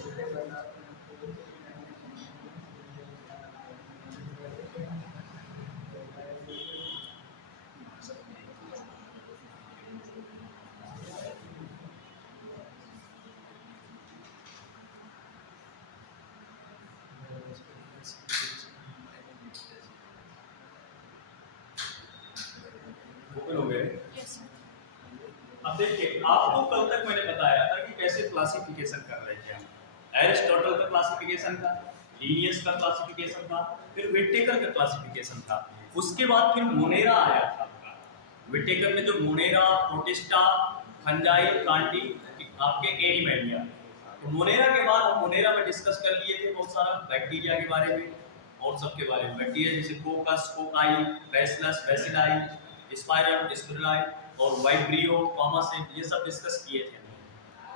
Open हो गए। अब देखिए, आपको कल तक मैंने बताया था कि कैसे क्लासिफिकेशन कर रहे थे हम। एरिस्टोटल का क्लासिफिकेशन था, लीनियस का क्लासिफिकेशन था, फिर विटेकर का क्लासिफिकेशन था। उसके बाद फिर मोनेरा आया था आपका। विटेकर में जो मोनेरा, प्रोटिस्टा, फंजाई, कांटी, आपके एनिमेलिया। तो मोनेरा के बाद हम मोनेरा में डिस्कस कर लिए थे बहुत सारा बैक्टीरिया के बारे में और सबके बारे में। बैक्टीरिया जैसे coccus, cocci, bacillus, bacilli, spiral, spirilli और वाइब्रियो, कॉमासेट, ये सब डिस्कस किए थे।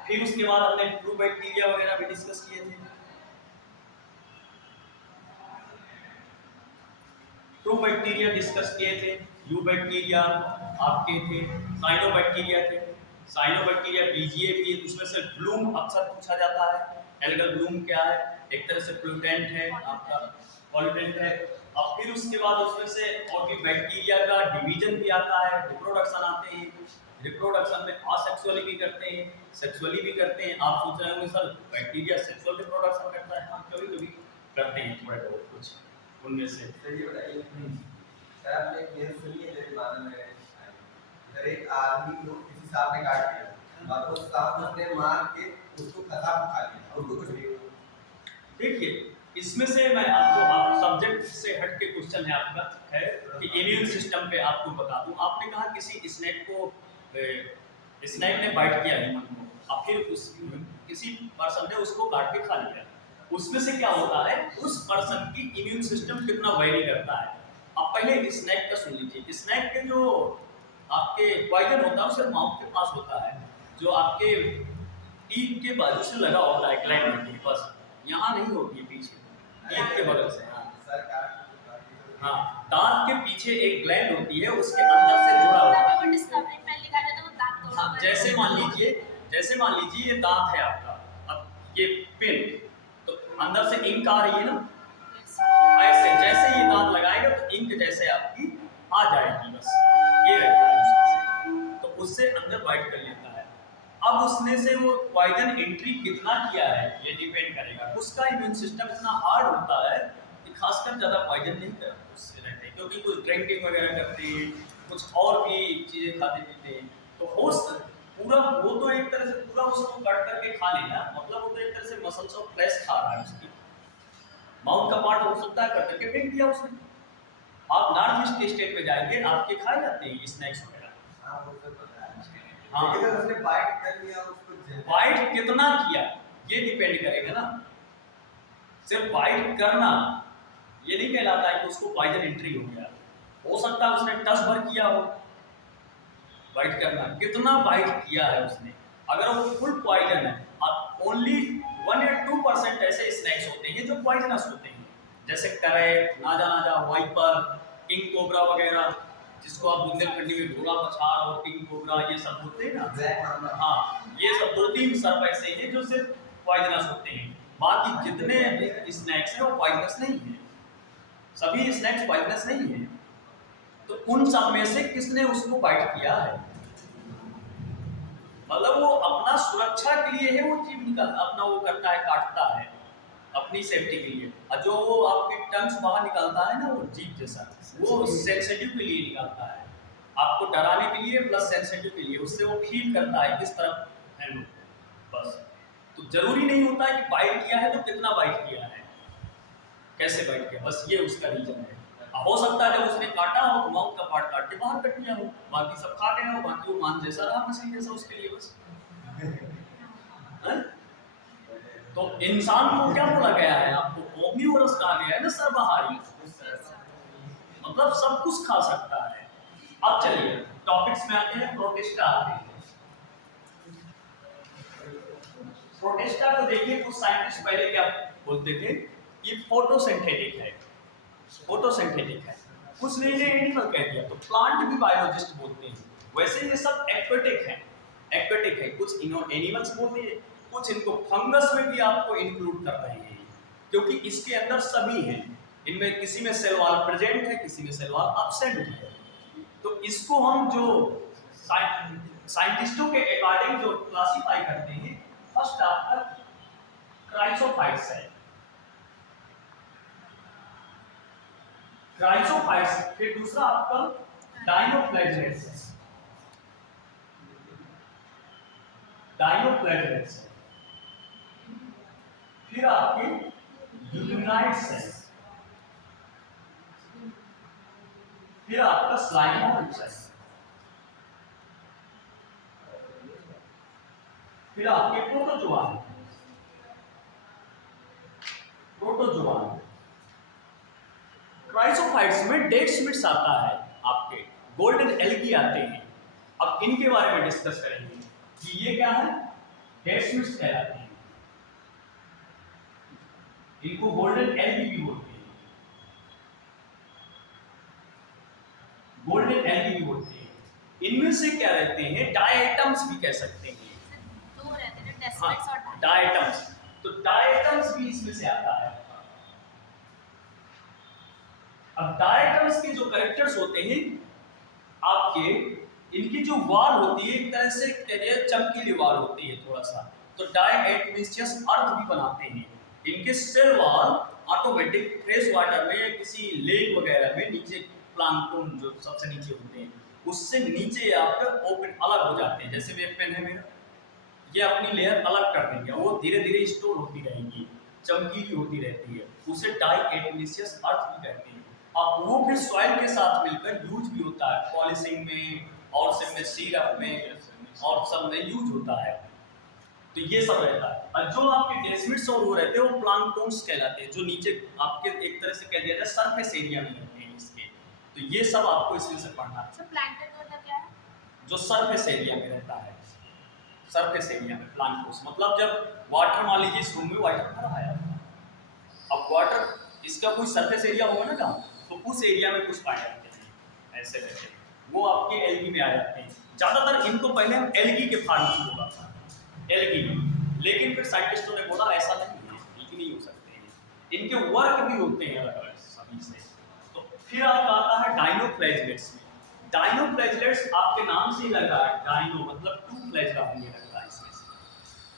फिर उसके बाद हमने ट्रू बैक्टीरिया वगैरह भी डिस्कस किए थे। ट्रू बैक्टीरिया डिस्कस किए थे, यू बैक्टीरिया आपके थे, साइनो बैक्टीरिया थे। साइनो बैक्टीरिया बीजीए भी, उसमें से ब्लूम अक्सर पूछा जाता है। एल्गल ब्लूम क्या है? एक तरह से प्लूटेंट है आपका, पॉल्यूटेंट है। अब फिर उसके बाद उसमें से और भी बैक्टीरिया का डिवीजन भी आता है, रिप्रोडक्शन आते हैं। रिप्रोडक्शन में असेक्सुअली भी करते हैं, सेक्सुअली भी करते हैं। आप सोच रहे होंगे सर बैक्टीरिया सेक्सुअल रिप्रोडक्शन करता है? हाँ, कभी कभी करते हैं थोड़ा बहुत कुछ उनमें से। ये बताइए सर, आपने केस सुनी है मेरे बारे में? अगर एक आदमी को किसी सांप ने काट दिया और उस सांप ने मार के उसको खा लिया, उसको कुछ नहीं हुआ। देखिए, इसमें से मैं आपको सब्जेक्ट से हट के क्वेश्चन है आपका है कि इम्यून सिस्टम पे आपको बता दूं। आपने कहा किसी स्नेक को स्नेक ने बाइट किया ह्यूमन को, और फिर उस किसी पर्सन ने उसको काट के खा लिया। उसमें से क्या होता है, उस पर्सन की इम्यून सिस्टम कितना वेरी करता है। आप पहले स्नेक का सुन लीजिए। स्नेक के जो आपके पॉइजन होता है वो सिर्फ माउथ के पास होता है, जो आपके टीथ के बाजू से लगा होता है ग्लैंड होती है, बस यहाँ नहीं होती है, पीछे टीथ के बगल से। हाँ, दांत के पीछे एक ग्लैंड होती है, उसके अंदर से जुड़ा होता है। हाँ, जैसे मान लीजिए ये दांत है आपका, अब ये पेन, तो अंदर से इंक आ रही है ना, ऐसे जैसे ये दांत लगाएगा तो इंक जैसे आपकी आ जाएगी, बस ये रहता है उससे। तो उससे अंदर बाइट कर लेता है। अब उसने से वो पॉइजन एंट्री कितना किया है ये डिपेंड करेगा। उसका इम्यून सिस्टम इतना हार्ड होता है कि खासकर ज्यादा पॉइजन नहीं कर उससे रहते, क्योंकि कुछ ड्रिंकिंग वगैरह करते हैं, कुछ और भी चीजें खाते पीते हैं, तो होस्ट पूरा वो तो एक तरह से पूरा उसको कट करके खा लेना, मतलब वो तो एक तरह से मसल्स ऑफ फ्लेश खा रहा है उसकी। माउथ का पार्ट हो सकता है कट करके फेंक दिया उसने। आप नॉर्थ ईस्ट स्टेट में जाएंगे, आपके खाए जाते हैं स्नैक्स वगैरह। हाँ, वो तो पता है। हाँ, लेकिन अगर उसने बाइट कर लिया, उसको बाइट कितना किया ये डिपेंड करेगा ना। सिर्फ बाइट करना ये नहीं कहलाता है कि उसको पॉइजन एंट्री हो गया। हो सकता है उसने टच भर किया हो। बाइट करना कितना बाइट किया है उसने, अगर वो फुल पॉइजन है। और ओनली 1 या 2% ऐसे स्नैक्स होते हैं जो पॉइजनस होते हैं, जैसे करैट, नाजा, वाइपर, किंग कोबरा वगैरह, जिसको आप बुंदेलखंडी में घोड़ा पछाड़ और किंग कोबरा ये सब होते हैं ना। हाँ, ये सब 2-3 सर्प ऐसे हैं जो सिर्फ पॉइजनस होते हैं। बाकी जितने स्नैक्स हैं वो पॉइजनस नहीं है, सभी स्नैक्स पॉइजनस नहीं है। तो उन सब में से किसने उसको बाइट किया है, मतलब वो अपना सुरक्षा के लिए है, वो जीव निकल अपना वो करता है, काटता है अपनी सेफ्टी के लिए। और जो वो आपके टंग्स बाहर निकलता है ना, वो जीभ जैसा, वो सेंसिटिव के लिए निकलता है, आपको डराने के लिए प्लस सेंसिटिव के लिए। उससे वो फील करता है किस तरफ है लोग, बस। तो जरूरी नहीं होता है कि बाइट किया है तो कितना बाइट किया है, कैसे बाइट किया, बस ये उसका रीजन है। हो सकता है जब उसने काटा हो तो माउथ का पार्ट काट के बाहर कट दिया हो, बाकी सब खा गए हो, बाकी वो मान जैसा रहा, मछली जैसा उसके लिए, बस। तो इंसान को क्या बोला गया है, आपको ओम्निवोरस कहा गया है ना, सर्वाहारी, मतलब सब कुछ खा सकता है। अब चलिए टॉपिक्स में आते हैं, प्रोटिस्टा आते हैं। प्रोटिस्टा को देखिए, कुछ साइंटिस्ट पहले क्या बोलते थे, ये फोटोसिंथेटिक है, फोटोसिंथेटिक है, कुछ नहीं ने एनिमल कह दिया तो प्लांट भी बायोलॉजिस्ट बोलते हैं। वैसे ये सब एक्वेटिक है, एक्वेटिक है, कुछ एनिमल्स बोलते हैं, कुछ इनको फंगस में भी आपको इंक्लूड कर रहे हैं, क्योंकि इसके अंदर सभी हैं। इनमें किसी में सेल वॉल प्रेजेंट है, किसी में सेल वॉल एब्सेंट है। तो इसको हम जो साइंटिस्टों के अकॉर्डिंग जो क्लासिफाई करते हैं, फर्स्ट आपका क्राइसोफाइट्स है, क्राइसोफाइट्स, फिर दूसरा आपका डायनोफ्लैगेलेट्स है, डायनोफ्लैगेलेट्स है, फिर आपके यूग्लिनाइड्स है, फिर आपका स्लाइमोइड्स है, फिर आपके प्रोटोजोआ है, प्रोटोजोआ। क्राइसोफाइट्स में डेड स्मिट्स आता है, आपके गोल्डन एल्गी आते हैं। अब इनके बारे में डिस्कस करेंगे कि ये क्या है, डेड स्मिट्स कहलाते हैं, इनको गोल्डन एल्गी भी बोलते हैं, गोल्डन एल्गी भी बोलते हैं। इनमें से क्या रहते हैं, डायटम्स भी कह सकते हैं, दो रहते हैं हाँ, डेस्मिट्स और डायटम्स। तो डायटम्स भी इसमें से आता है। अब डायटम्स के जो कैरेक्टर्स होते हैं आपके, इनकी जो वाल होती है एक तरह से चमकीली वाल होती है थोड़ा सा, तो डायटमिशियस अर्थ भी बनाते हैं। इनके cell wall automatic fresh water में या किसी लेक वगैरह में नीचे प्लांक्टन जो सबसे नीचे होते हैं उससे नीचे आपके ओपन अलग हो जाते हैं। जैसे वेब पेन है मेरा, ये अपनी लेयर अलग कर देंगे, वो धीरे धीरे स्टोर होती रहेंगी, चमकीली होती रहती है, उसे डायटमिशियस अर्थ भी कहते हैं। और वो फिर सॉइल के साथ मिलकर यूज भी होता है, पॉलिशिंग में और सब में, सीरप में और सब में यूज होता है। तो ये सब रहता है। और जो आपके डेस्मिट्स और वो रहते हैं वो प्लांक्टन्स कहलाते हैं, जो नीचे आपके एक तरह से कह दिया जाए सरफेस एरिया में रहते हैं इसके। तो ये सब आपको इसमें से पढ़ना है। सब प्लैंक्टन मतलब क्या है? जो सरफेस एरिया में रहता है, सरफेस एरिया में प्लांक्टन्स मतलब जब वाटर, मान लीजिए इस रूम में वाटर भरा है, अब वाटर इसका कोई सरफेस एरिया होगा ना कहाँ, तो उस एरिया में कुछ पाए जाते हैं, ऐसे रहते हैं, वो आपके एल्गी में आ जाते हैं। ज़्यादातर इनको पहले हम एल्गी के फार्म में बोला था, एल्गी, लेकिन फिर साइंटिस्टों ने बोला ऐसा नहीं है, एल्गी नहीं हो सकते हैं, इनके वर्क भी होते हैं अलग अलग सभी से। तो फिर आपका आता है डायनोफ्लैगेलेट्स में। डायनोफ्लैगेलेट्स आपके नाम से ही लगा है, डायनो मतलब टू फ्लैजला होंगे लगता है इसमें से,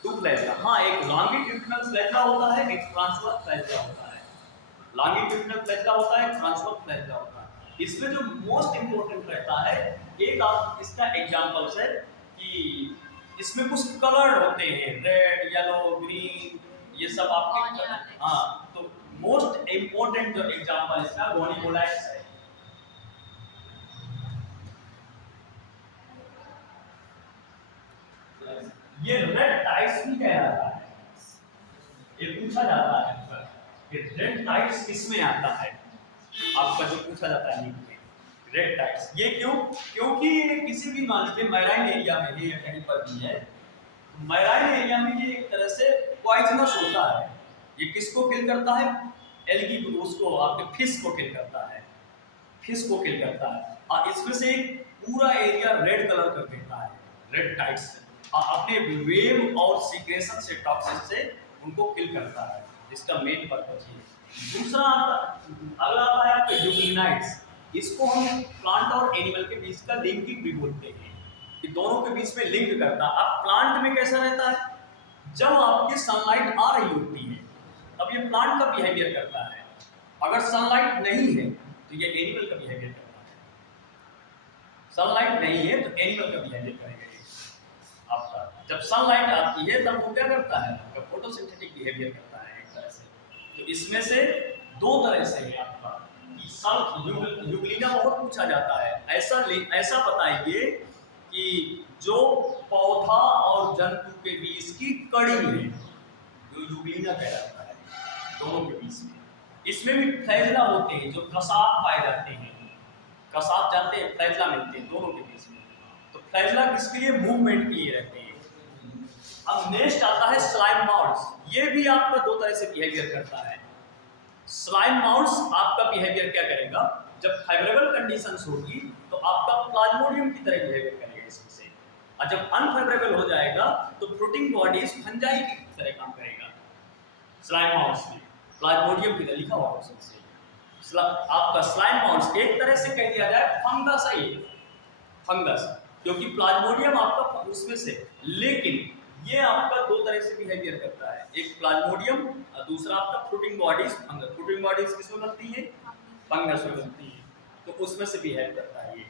टू फ्लैजला। हाँ, एक लॉन्गिट्यूडिनल फ्लैजला होता है, एक ट्रांसवर्स फ्लैजला होता है। लॉन्गिट्यूडिनल फ्लैजला होता है, ट्रांसवर्स फ्लैजला होता है। इसमें जो मोस्ट इंपोर्टेंट रहता है, एक आप इसका एग्जांपल्स है कि इसमें कुछ कलर होते हैं, रेड, येलो, ग्रीन, ये सब आपके, हाँ, तो मोस्ट इंपोर्टेंट जो एग्जांपल इसका गोनिकोलाइट्स है। ये रेड टाइट्स भी कहलाता है, ये पूछा जाता है कि रेड टाइट्स किसमें आता है, आपका जो पूछा जाता है नीट में, रेड टाइट्स ये क्यों, क्योंकि ये किसी भी मान लीजिए मैराइन एरिया में है या कहीं पर भी है, मैराइन एरिया में ये एक तरह से पॉइजनस होता है। ये किसको किल करता है, एल्गी को, उसको आपके फिश को किल करता है, फिश को किल करता है। और इसमें से एक पूरा एरिया रेड कलर कर देता है, रेड टाइट्स से, और अपने वेव और सीक्रेशन से, टॉक्सिन से उनको किल करता है। इसका मेन पर्पज है। दूसरा अगला आता है आपके यूग्लिनाइड्स। इसको हम प्लांट और एनिमल के बीच का लिंकिंग भी बोलते हैं, कि दोनों के बीच में लिंक करता है। अब प्लांट में कैसा रहता है, जब आपकी सनलाइट आ रही होती है, अब ये प्लांट का बिहेवियर करता है, अगर सनलाइट नहीं है तो ये एनिमल का बिहेवियर करता है, सनलाइट नहीं है तो एनिमल का बिहेवियर करेगा। आपका जब सनलाइट आती है तब वो क्या करता है, आपका फोटोसिंथेटिक बिहेवियर करता है एक तरह से। तो इसमें से दो तरह से है आपका, कि सल यूग्लिना बहुत पूछा जाता है, ऐसा बताइए कि जो पौधा और जंतु के बीच की कड़ी है, जो यूग्लिना कहलाता है, दोनों के बीच में। इसमें भी फ्लैजला होते हैं, जो कसाब पाए जाते हैं, कसाब जानते हैं, फ्लैजला मिलते हैं दोनों के बीच में। तो फ्लैजला किसके लिए, मूवमेंट के लिए रहते हैं। अब नेक्स्ट आता है स्लाइम माउट्स। ये भी आपका दो तरह से बिहेवियर करता है। स्लाइम माउट्स आपका बिहेवियर क्या करेगा, जब फेवरेबल कंडीशंस होगी तो आपका प्लाज्मोडियम की तरह बिहेवियर करेगा इसमें से। और जब अनफेवरेबल हो जाएगा तो फ्लोटिंग बॉडीज फंजाई की तरह काम करेगा। स्लाइम माउस में प्लाज्मोडियम की तरह लिखा हुआ क्वेश्चन से आपका स्लाइम माउस एक तरह से कह दिया जाए फंगस है, फंगस, क्योंकि प्लाज्मोडियम आपका उसमें से, लेकिन ये आपका दो तरह से बिहेवियर करता है, एक प्लाज्मोडियम और दूसरा आपका fruiting bodies fungus. Fruiting bodies किसमें बनती है? फंगस में बनती है, तो उसमें से बिहेव करता है ये।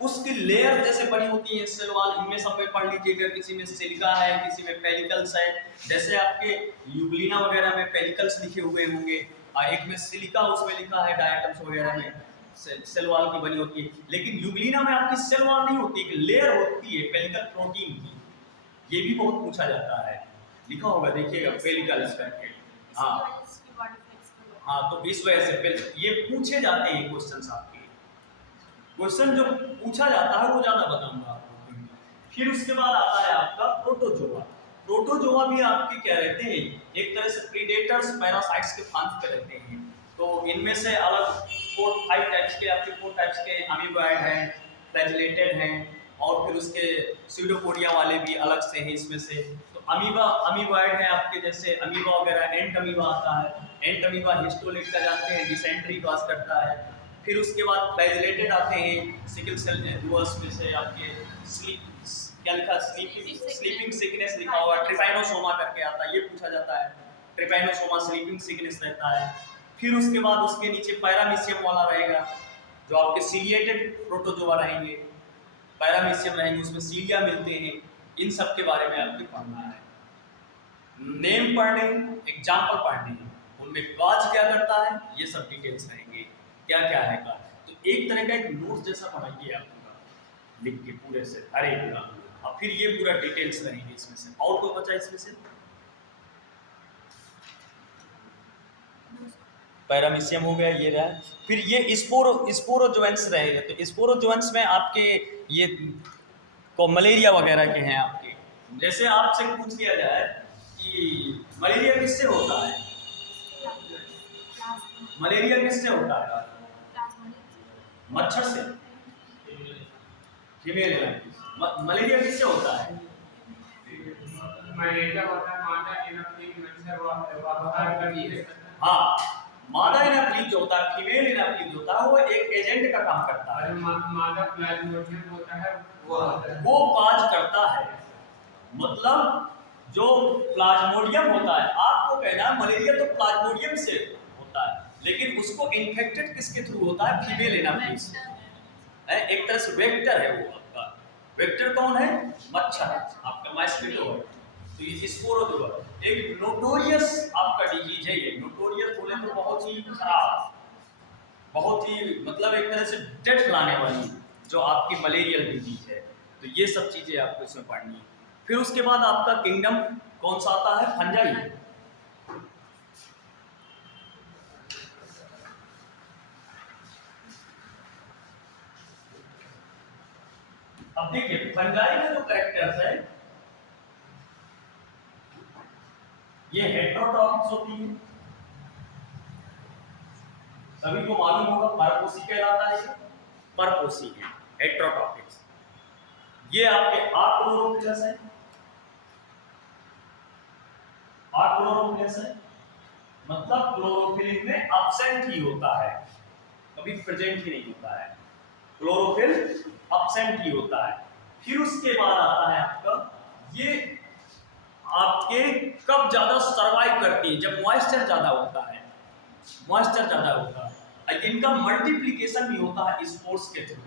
उसकी लेयर जैसे बनी होती है सेल वॉल, इनमें सब में पढ़ लीजिएगा, किसी में सिलिका है, किसी में पेलिकल्स है, जैसे आपके यूग्लिना वगैरह में पेलिकल्स लिखे हुए होंगे और एक में सिलिका उसमें लिखा है, डायटम्स वगैरह में सेल वॉल की बनी होती है। लेकिन यूग्लिना में आपकी सेल वॉल नहीं होती, एक लेयर होती है पेलिकल प्रोटीन की, ये भी बहुत पूछा जाता है, लिखा होगा देखिएगा पेलिकल्स करके। हाँ हाँ, तो इस वजह से ये पूछे जाते हैं क्वेश्चंस आपके। क्वेश्चन जो पूछा जाता है वो ज्यादा बताऊंगा आपको। फिर उसके बाद आता है आपका प्रोटोजोआ। प्रोटोजोआ भी आपके क्या रहते हैं, एक तरह से प्रीडेटर्स पैरासाइट्स के फांस पे रहते हैं। तो इनमें से अलग 4-5 टाइप्स के आपके 4 टाइप्स के अमीबॉइड हैं, फ्लैजिलेटेड हैं, और फिर उसके स्यूडोपोडिया वाले भी अलग से हैं इसमें से। तो अमीबॉइड है आपके, जैसे अमीबा वगैरह, एंट अमीबा आता है, एंट अमीबा हिस्टोलिट का जानते हैं, डिसेंट्री पास करता है। फिर उसके बाद फ्लैजिलेटेड आते हैं, सिकल सेल ड्यूअर्स में से आपके क्या लिखा, स्लीपिंग सिकनेस लिखा हुआ, ट्रिपैनोसोमा करके आता है, ये पूछा जाता है, ट्रिपैनोसोमा स्लीपिंग सिकनेस रहता है। फिर उसके बाद उसके नीचे पैरामीशियम वाला रहेगा, जो आपके सीलिएटेड प्रोटोजोआ रहेंगे, पैरामीशियम रहेंगे, उसमें सीलिया मिलते हैं। इन सब के बारे में आपको पढ़ना है, नेम पढ़ने, एग्जाम्पल पढ़ने, उनमें काज क्या करता है, ये सब डिटेल्स रहेंगे, क्या क्या है काज। तो एक तरह का एक नोट जैसा बनाइए आप पूरा लिख के पूरे से हर एक का, और फिर ये पूरा डिटेल्स रहेंगे इसमें से। और कोई बचा इसमें से? पैरामीशियम हो गया, ये रहा। फिर ये स्पोरोजोएंस रहेगा, तो स्पोरोजोएंस में आपके ये को मलेरिया वगैरह के हैं आपके। जैसे आपसे पूछ लिया जाए कि मलेरिया किससे होता है, मलेरिया किससे होता है? मच्छर से, फीमेल। मलेरिया किससे होता है? मलेरिया होता है मादा एनाफ्लीज मच्छर। हाँ, मादा एनाफ्लीज जो होता है, फीमेल एनाफ्लीज होता है, वो एक एजेंट का काम करता है। मादा प्लाज्मोडियम होता है, वो काज करता है, मतलब जो प्लाज्मोडियम होता है, आपको कहना है मलेरिया तो प्लाज्मोडियम से होता है, लेकिन उसको इन्फेक्टेड किसके थ्रू होता है? Female Anopheles. एक तरह से वेक्टर है वो आपका। वेक्टर कौन है? मच्छर, आपका मॉस्किटो है। तो ये स्पोरोजोआ एक नोटोरियस आपका डिजीज है। ये नोटोरियस बोले तो बहुत ही खराब, बहुत ही मतलब एक तरह से डेथ लाने वाली जो आपकी मलेरियल डिजीज है। तो ये सब चीजें आपको इसमें पढ़नी है। फिर उसके बाद आपका किंगडम कौन सा आता है? फंजाई। अब देखिए फंजाई में जो कैरेक्टर्स है, ये हेटेरोट्रॉपिक्स होती है, सभी को मालूम होगा, परपोसी कहलाता है, परपोसी है हेटेरोट्रॉपिक्स। ये आपके आक्लोरोफिलस है, आक्लोरोफिलस है, मतलब क्लोरोफिल में एब्सेंट ही होता है, कभी प्रेजेंट ही नहीं होता है, क्लोरोफिल एब्सेंट ही होता है। फिर उसके बाद आता है आपका, ये आपके कब ज्यादा सरवाइव करती है? जब मॉइस्चर ज्यादा होता है, मॉइस्चर ज्यादा होता है। इनका मल्टीप्लिकेशन भी होता है स्पोर्स के थ्रू,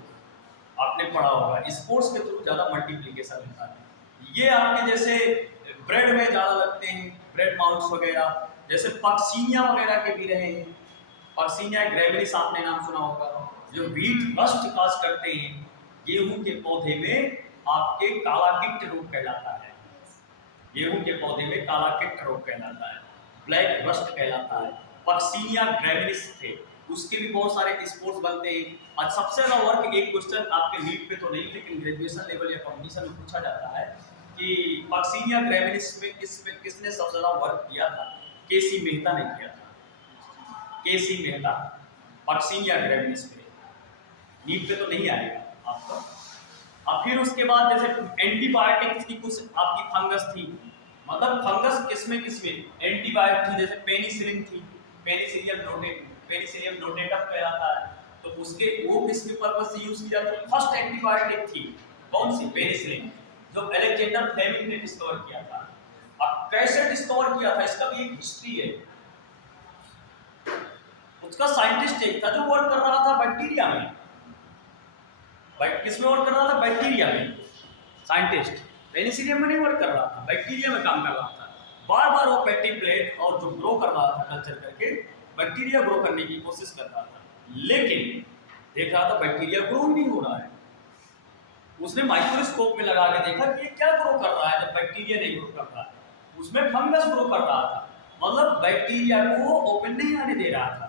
आपने पढ़ा होगा, स्पोर्स के थ्रू ज्यादा मल्टीप्लिकेशन होता है। ये आपके जैसे ब्रेड में ज्यादा लगते हैं, ब्रेड माउस वगैरह, जैसे पक्सीनिया वगैरह के भी रहे हैं। पक्सीनिया ग्रेविलिस आपने नाम सुना होगा, जो व्हीट रस्ट काज करते हैं, गेहूं के पौधे में आपके काला कीट रोग कहलाता है, गेहूं के पौधे में काला कीट रोग कहलाता है, ब्लैक रस्ट कहलाता है। पक्सीनिया ग्रेविलिस थे, उसके भी बहुत सारे स्पोर्ट्स बनते हैं। और सबसे ज्यादा वर्क, एक क्वेश्चन आपके नीट पे तो नहीं लेकिन ग्रेजुएशन लेवल या कॉम्बिनेशन में पूछा जाता है कि पक्सीनिया ग्रेविलिस में किसने सबसे ज्यादा वर्क किया था? केसी मेहता ने किया था, केसी मेहता पक्सीनिया ग्रेविलिस पे। नीट पे तो नहीं आएगा आपका, अब फिर उसके बाद जैसे एंटीबायोटिक्स की कुछ आपकी फंगस थी, मतलब फंगस किसमें एंटीबायोटिक थी, जैसे पेनिसिलिन थी, पेनिसिलियम नोटेटम कहलाता है। तो उसके वो किसके पर्पस से यूज की जाती है? फर्स्ट एंटीबायोटिक थी कौन सी? पेनिसिलिन, जो अलेक्जेंडर फ्लेमिंग ने डिस्कवर किया था। अब कैसे डिस्कवर किया था इसका भी एक हिस्ट्री है। उसका साइंटिस्ट एक था जो वर्क कर रहा था बैक्टीरिया में। किसमें वर्क कर रहा था? बैक्टीरिया में। साइंटिस्ट पेनिसिलियम में नहीं वर्क कर रहा था, बैक्टीरिया में काम कर रहा था। बार बार वो पैटी प्लेट और जो ग्रो कर रहा था कल्चर करके, बैक्टीरिया ग्रो करने की कोशिश कर रहा था, लेकिन देख रहा था बैक्टीरिया ग्रो नहीं हो रहा है। उसने माइक्रोस्कोप में लगा के देखा कि ये क्या ग्रो कर रहा है जब बैक्टीरिया नहीं ग्रो कर रहा है। उसमें फंगस ग्रो कर रहा था, मतलब बैक्टीरिया को ओपन नहीं आने दे रहा था।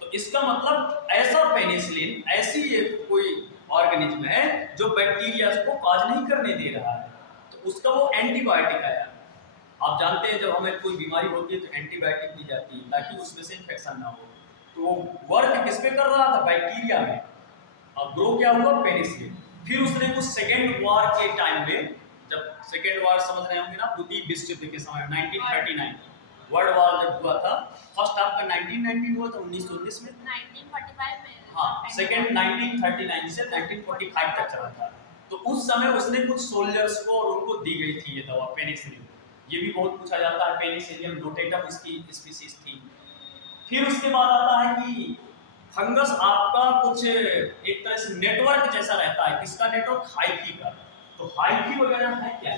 तो इसका मतलब ऐसा पेनिसिलिन ऐसी एक कोई ऑर्गेनिज्म है जो बैक्टीरिया को काज नहीं करने दे रहा है, तो उसका वो एंटीबायोटिक आया। आप जानते हैं जब हमें कोई बीमारी होती है तो एंटीबायोटिक दी जाती है ताकि उसमें से इन्फेक्शन ना हो। तो वो वर्क किस पे कर रहा था? बैक्टीरिया में। अब ग्रो क्या हुआ? पेनिसिलिन। फिर उसने कुछ सेकेंड वॉर के टाइम में, जब सेकेंड वॉर समझ रहे होंगे ना, द्वितीय विश्व युद्ध के समय 1939 वर्ल्ड वॉर जब हुआ था, फर्स्ट आपका 1919 हुआ था 1919 में, 1945 में। हाँ, सेकेंड 1939 से 1945 तक चला था। तो उस समय उसने कुछ सोल्जर्स को और उनको दी गई थी ये दवा पेनिसिलिन। ये भी बहुत पूछा जाता है, पेनिसिलियम नोटेटम इसकी स्पीसीज थी। फिर उसके बाद आता है कि फंगस आपका कुछ एक तरह से नेटवर्क जैसा रहता है। किसका नेटवर्क? हाइफी का। तो हाइफी वगैरह है क्या?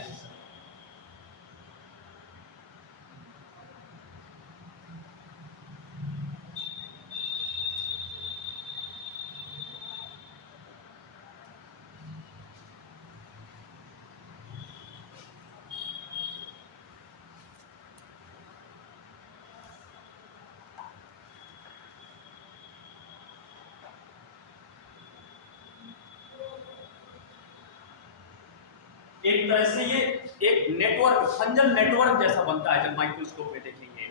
एक तरह से ये एक नेटवर्क, फंजल नेटवर्क जैसा बनता है जब माइक्रोस्कोप में देखेंगे।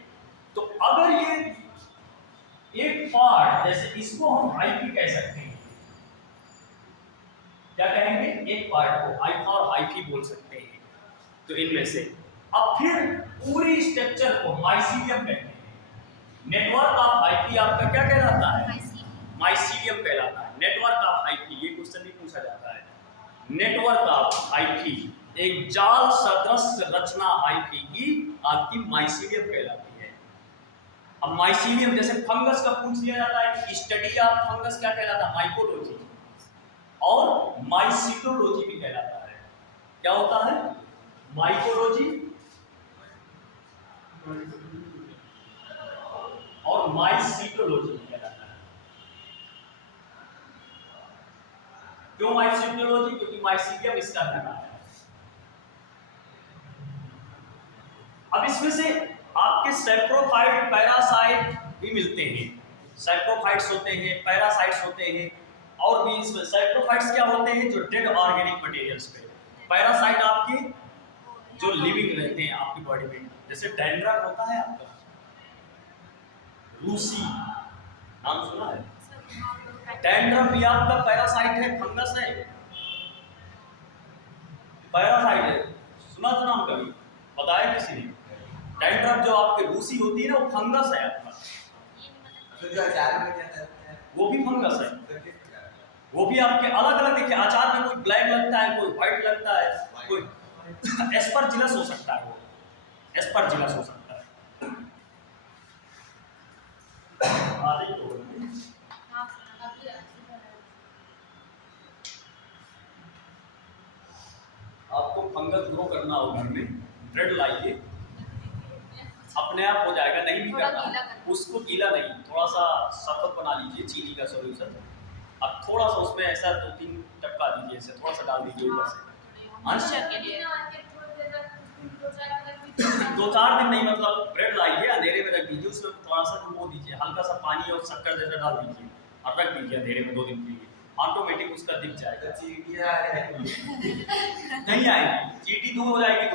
तो अगर ये एक पार्ट, जैसे इसको हम हाइफी कह सकते हैं, क्या कहेंगे? एक पार्ट को हाइफा और हाइफी बोल सकते हैं। तो इनमें से अब फिर पूरी स्ट्रक्चर को माइसीलियम कहते हैं। नेटवर्क ऑफ हाइफी आपका क्या कहलाता है? माइसीलियम कहलाता है। नेटवर्क ऑफ हाइफी, ये क्वेश्चन भी पूछा जाता है। नेटवर्क ऑफ हाइफी, एक जाल सदृश रचना हाइफी की आपकी माइसीलियम कहलाती है। अब माइसीलियम जैसे फंगस का पूछ लिया जाता है कि स्टडी ऑफ फंगस क्या कहलाता है? माइकोलॉजी और माइसीटोलॉजी भी कहलाता है। क्या होता है? माइकोलॉजी और माइसीटोलॉजी कहलाता है। क्यों माइसीटोलॉजी? क्योंकि माइसीलियम इसका नाम है। अब इसमें से आपके सैप्रोफाइट, पैरासाइट भी मिलते हैं। सैप्रोफाइट्स होते हैं, पैरासाइट्स होते हैं, और भी इसमें सैप्रोफाइट्स क्या होते हैं? जो डेड ऑर्गेनिक मटेरियल्स पे। पैरासाइट आपके जो लिविंग रहते हैं आपकी बॉडी में, जैसे डैंड्रफ होता है आपका, रूसी नाम सुना है? डैंड्रफ भी आपका पैरासाइट है, फंगस है, पैरासाइट है। सुना था नाम कभी? बताया किसी ने? डैंड्रफ जो आपके रूसी होती है ना, वो फंगस है आपका। तो जो अचार में क्या करते हैं वो भी फंगस है। तो किस प्रकार? वो भी आपके अलग अलग देखिए, अचार में कोई ब्लैक लगता है, कोई व्हाइट लगता है, कोई एस्परजिलस हो सकता है, वो एस्परजिलस हो सकता है। आदि तो आपको फंगस ग्रो करना हो घर में, ब्रेड लाइए, अपने आप हो जाएगा। नहीं भी थोड़ा करना गीला करना। उसको गीला नहीं, थोड़ा सा शरबत बना लीजिए चीनी का सॉल्यूशन, अब थोड़ा सा उसमें ऐसा 2-3 टपका दीजिए, ऐसे थोड़ा सा डाल दीजिए ऊपर से। मॉइस्चर के लिए 2-4 दिन नहीं, मतलब ब्रेड लाइए, अंधेरे में रख दीजिए, उसमें थोड़ा सा वो दीजिए, हल्का सा पानी और शक्कर जैसा डाल दीजिए और रख दीजिए अंधेरे में 2 दिन के लिए, ऑटोमेटिक उसका दिख जाएगा। तो चींटियां आ रही हैं। नहीं आएगी चींटी, दूर हो जाएगी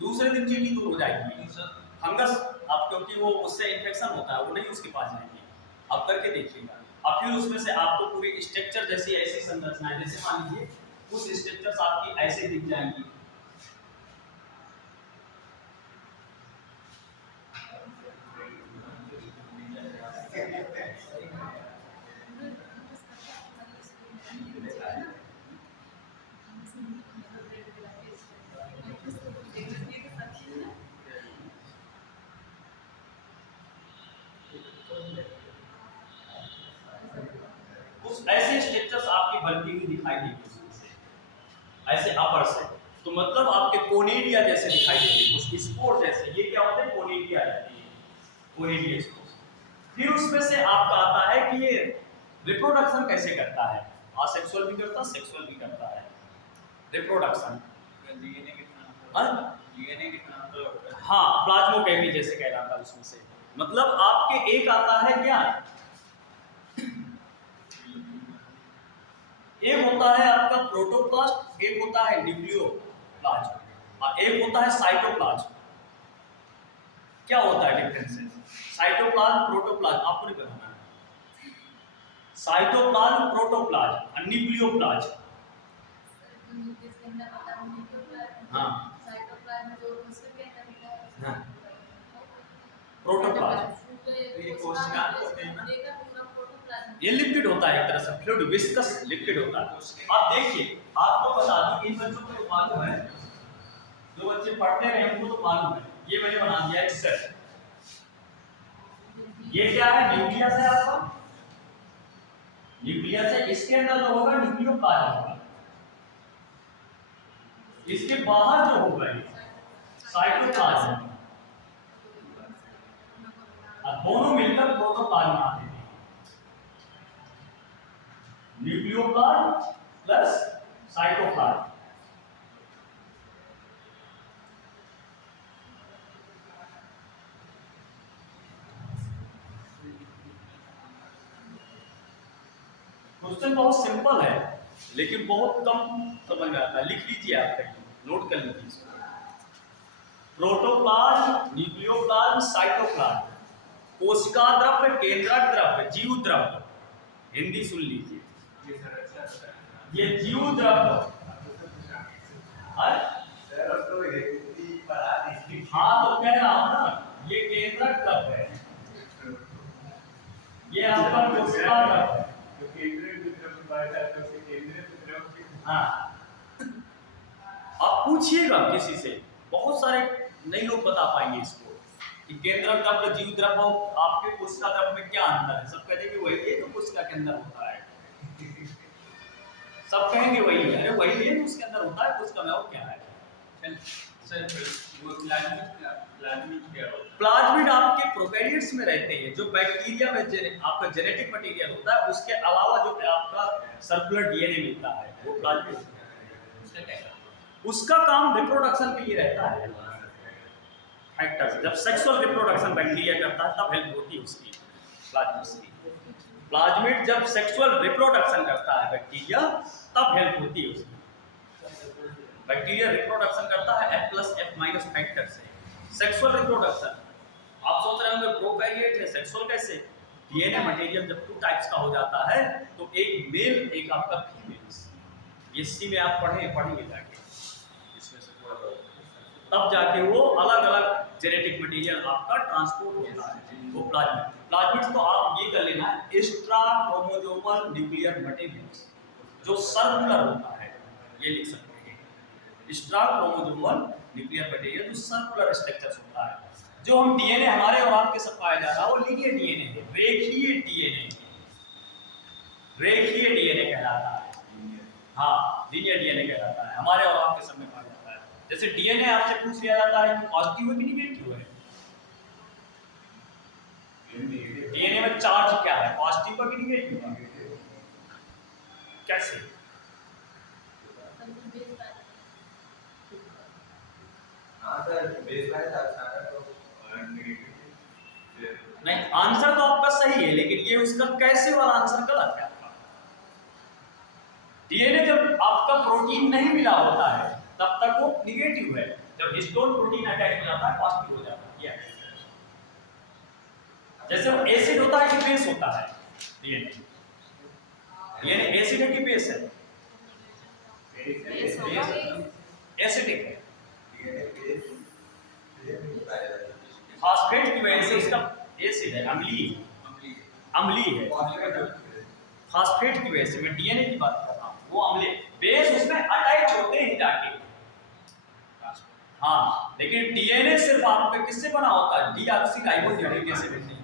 दूसरे दिन चींटी दूर हो जाएगी। फंगस आप, क्योंकि वो उससे इन्फेक्शन होता है, वो नहीं उसके पास जाएगी। आप करके देखिएगा। और फिर उसमें से आपको पूरी स्ट्रक्चर जैसी ऐसी संरचनाएं, जैसे मान लीजिए कुछ स्ट्रक्चर्स आपकी ऐसे दिख जाएंगी, कुछ ऐसे स्ट्रक्चर्स आपकी बनती हुई दिखाई देगी उसमें से, ऐसे अपर से, तो मतलब आपके कोनिडिया जैसे दिखाई देंगे, कुछ स्पोर जैसे। ये क्या होते हैं? कोनिडिया रहती है, कोनिडिया स्पोर। फिर उसमें से आपका आता है कि ये रिप्रोडक्शन कैसे करता है, असेक्सुअल भी करता है, सेक्सुअल भी करता है। रिप्रोडक्शन हाँ, प्लाज्मोगैमी जैसे कह रहा था उसमें से, मतलब आपके एक आता है क्या, एक होता है आपका प्रोटोप्लास्ट, एक होता है न्यूक्लियोप्लास्ट और एक होता है साइटोप्लाज्म। क्या होता है डिफरेंसेस? साइटोप्लाज्म, प्रोटोप्लाज्म आपको नहीं बताना है। साइटोप्लाज्म, प्रोटोप्लाज्म और न्यूक्लियोप्लाज्म। हाँ हाँ, प्रोटोप्लाज्म ये लिक्विड होता है, एक तरह से फ्लूइड विस्कस लिक्विड होता है। आप देखिए, आपको बता दूं, इन बच्चों को मालूम है, जो बच्चे पढ़ते रहे उनको तो मालूम है। ये मैंने बना दिया एक सेट, ये क्या है? न्यूक्लियस है आपका, न्यूक्लियस है, इसके अंदर जो होगा न्यूक्लियोप्लाज्म होगा, इसके बाहर जो होगा ये साइटोप्लाज्म, और दोनों मिलकर प्रोटोप्लाज्म आते हैं। Nucleoplasm plus cytoplasm. क्वेश्चन बहुत सिंपल है लेकिन बहुत कम समझ में आता है। लिख लीजिए, आप कहीं नोट कर लीजिए इसको। Protoplasm, nucleoplasm, cytoplasm. कोशिका द्रव्य, केंद्रक द्रव्य, जीव द्रव्य। हिंदी सुन लीजिए, ये जीव द्रव्य। हाँ तो कह रहा हूं ना, ये केंद्रक द्रव्य है, ये आपका कोशिका द्रव्य है। हाँ, आप पूछिएगा किसी से, बहुत सारे नए लोग बता पाएंगे इसको कि केंद्रक द्रव्य, जीव द्रव्य, आपके कोशिका द्रव्य में क्या अंतर है। सब कहेंगे वही है तो कोशिका के अंदर होता है, सब कहेंगे वही है, अरे वही है तो उसके अंदर होता है, कोशिका में और क्या है। प्लाज्मिड आपके प्रोकैरियोट्स में रहते हैं, जो बैक्टीरिया में आपका जेनेटिक मटेरियल होता है, उसके अलावा जो आपका सर्कुलर डीएनए मिलता है वो प्लाज्मिड होता है। उसका काम रिप्रोडक्शन के लिए रहता है, फैक्टर्स। जब सेक्सुअल रिप्रोडक्शन बैक्टीरिया करता है तब हेल्प होती है उसकी, प्लाज्मिड की। प्लाज्मिड जब सेक्सुअल रिप्रोडक्शन करता है बैक्टीरिया, तब हेल्प होती है उसकी। बैक्टीरिया रिप्रोडक्शन करता है F+F- फैक्टर से। सेक्सुअल रिप्रोडक्शन, आप सोच रहे होंगे प्रोकैरियोट है, सेक्सुअल कैसे? डीएनए मटेरियल जब 2 टाइप्स का हो जाता है तो एक मेल एक आपका फीमेल, इसी में आप पढ़ेंगे जाके, इसमें से थोड़ा बहुत, तब जाके वो अलग अलग जेनेटिक मटेरियल आपका ट्रांसपोर्ट होता है, वो प्लाज्मिड। प्लाज्मिड तो आप ये कर लेना है, एक्स्ट्रा क्रोमोसोमल न्यूक्लियर मटेरियल, जो सर्कुलर होता है, ये लिख सकते हैं। एक्स्ट्रा क्रोमोसोमल न्यूक्लियर मटेरियल जो सर्कुलर स्ट्रक्चर्स होता है। जो हम डीएनए हमारे और आपके सब पाया जा रहा है वो लीनियर डीएनए है, रेखीय डीएनए, रेखीय डीएनए कहलाता है। हाँ, लीनियर डीएनए कहलाता है, हमारे और आपके सब में पाया जाता है। जैसे डीएनए आपसे पूछ लिया जाता है कि पॉजिटिव है कि नेगेटिव है, डीएनए में चार्ज क्या है, पॉजिटिव है कि नेगेटिव है, कैसे? नहीं, आंसर तो आपका सही है, लेकिन ये उसका कैसे वाला आंसर गलत है आपका। डीएनए जब आपका प्रोटीन नहीं मिला होता है तब तक वो निगेटिव है, जब हिस्टोन प्रोटीन अटैच हो जाता है पॉजिटिव हो जाता है। जैसे वो एसिड होता है कि बेस होता है डीएनए, यानी एसिड है कि बेस है? बेस होगा। एसिडिक है। डीएनए बेस नहीं पाया जाता है। फास्फेट की वजह से इसका एसिड है, अम्लीय है। फास्फेट की वजह से मैं डीएनए की बात कर रहा हूँ, वो अम्लीय। बेस उसमें अटैच होते ही जाके, हाँ, लेकिन डीएनए सिर्फ आपका किससे बना होता है? डीऑक्सीराइबोन्यूक्लिक एसिड से,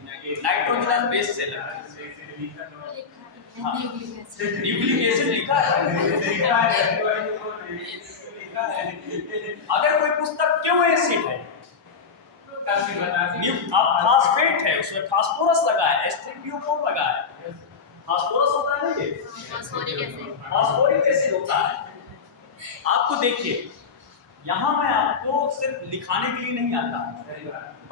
नाइट्रोजनस बेस से लगा है। हाँ, न्यूक्लिक एसिड लिखा है। अगर कोई पुस्तक क्यों एसिड है, अब फास्फेट है, उसमें फास्फोरस लगा है, H3PO4 लगा है। फास्फोरस होता है ना, ये फास्फोरिक एसिड होता है। आपको देखिए, यहाँ मैं आपको सिर्फ लिखाने के लिए नहीं आता,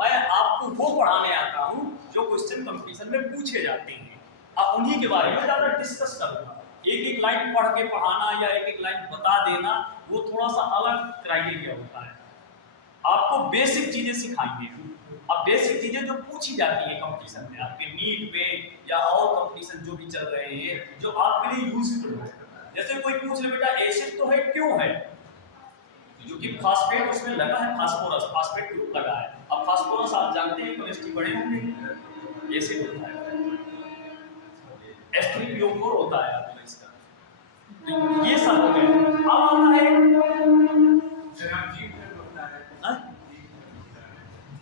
मैं आपको वो पढ़ाने आता हूँ जो क्वेश्चन कंपटीशन में पूछे जाते हैं। अब उन्हीं के बारे में ज़्यादा डिस्कस करूँगा। एक एक लाइन पढ़ के पढ़ाना या एक एक लाइन बता देना, वो थोड़ा सा अलग क्राइटेरिया होता है। आपको बेसिक चीजें सिखाएंगे। अब बेसिक चीजें जो पूछी जाती है कंपटीशन में, आपके नीट में या और कंपटीशन जो भी चल रहे हैं, जो आपके लिए यूजफुल हो। जैसे कोई पूछ ले, बेटा एसिड तो है, क्यों है? क्योंकि फास्फेट उसमें लगा है, फास्फेट ग्रुप लगा है। अब फास्फोरस आप जानते हैं केमिस्ट्री पढ़े होंगे, एसिड होता है, H3PO4 होता है आपका इसका। तो ये सब हो गए। अब आता है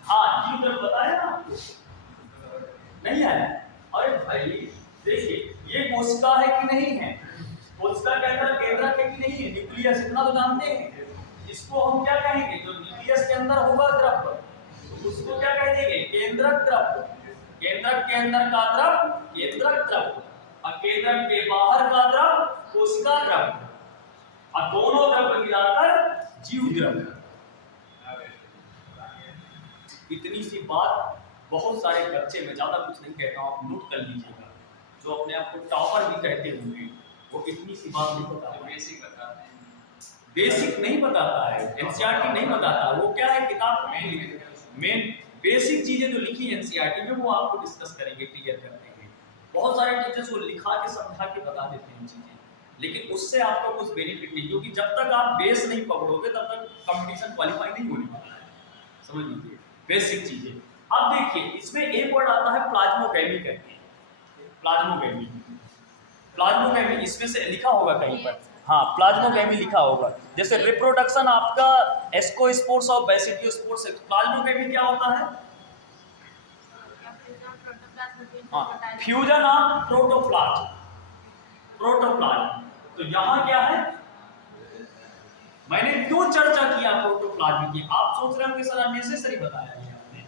हाँ, जीव द्रव्य बताया ना आपको, नहीं है? अरे भाई देखिए, ये कोशिका है कि नहीं है? कोशिका के अंदर केंद्रक है कि नहीं है? न्यूक्लियस, इतना तो जानते हैं। इसको हम क्या कहेंगे? जो न्यूक्लियस के अंदर होगा द्रव्य, तो उसको क्या कह देंगे? केंद्रक द्रव्य। केंद्रक के अंदर का द्रव्य केंद्रक द्रव्य, और केंद्रक के बाहर का द्रव्य कोशिका द्रव्य, और दोनों द्रव्य मिलाकर जीव द्रव्य। इतनी सी बात बहुत सारे बच्चे, मैं ज्यादा कुछ नहीं कहता हूँ, आप नोट कर लीजिएगा, जो अपने आप को टॉपर भी कहते होंगे, वो इतनी सी बात नहीं बताता, बेसिक बताते हैं। बेसिक नहीं बताता है, एनसीईआरटी नहीं बताता। वो क्या है, किताब में मेन बेसिक चीजें जो लिखी है एनसीईआरटी में, वो आपको डिस्कस करेंगे, क्लियर करते हैं। बहुत सारे टीचर्स वो लिखा के समझा के बता देते हैं चीजें, लेकिन उससे आपको कुछ बेनिफिट नहीं, क्योंकि जब तक आप बेस नहीं पकड़ोगे तब तक कंपटीशन क्वालिफाई नहीं होने वाला है। समझ लीजिए बेसिक चीजें। अब देखिए, इसमें एक वर्ड आता है प्लाज्मोगैमी करके। प्लाज्मोगैमी इसमें से लिखा होगा कहीं पर, हाँ, प्लाज्मोगैमी लिखा होगा। जैसे रिप्रोडक्शन आपका एस्कोस्पोर्स और बेसिडियोस्पोर्स है, प्लाज्मोगैमी क्या होता है? हाँ, फ्यूजन ऑफ प्रोटोप्लाज्म। तो यहाँ क्या है, मैंने क्यों चर्चा किया प्रोटोप्लाज्म की? आप सोच रहे हो कि सर अननेसेसरी बताया है आपने।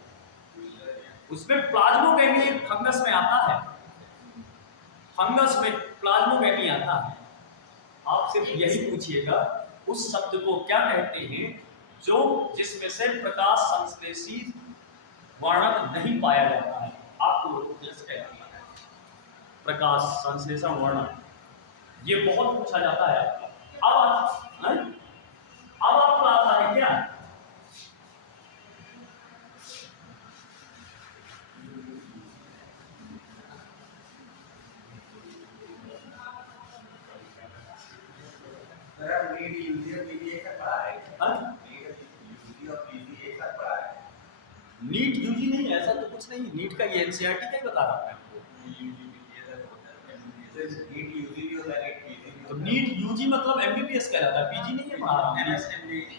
उसमें प्लाज्मोगैमी एक फंगस में आता है, फंगस में प्लाज्मोगैमी आता है। आप सिर्फ यही पूछिएगा उस शब्द को क्या कहते हैं जो जिसमें से प्रकाश संश्लेषी वर्णक नहीं पाया जाता है। आपको जैसे कहना है प्रकाश संश्लेषण वर्णक, ये बहुत पूछा जाता है। अब आपको आता है क्या? सर नीट यूजी और पीजी एक साथ पढ़ा है? नीट यूजी और पीजी एक साथ पढ़ा है? नीट यूजी नहीं, ऐसा तो कुछ नहीं। नीट का ये एनसीईआरटी का ही बता रहा है आपको। नीट यूजी भी होता है, नीट पीजी भी तो होता है। नीट यूजी मतलब एमबीबीएस कहलाता है, पीजी नहीं है पढ़ा रहा हूँ,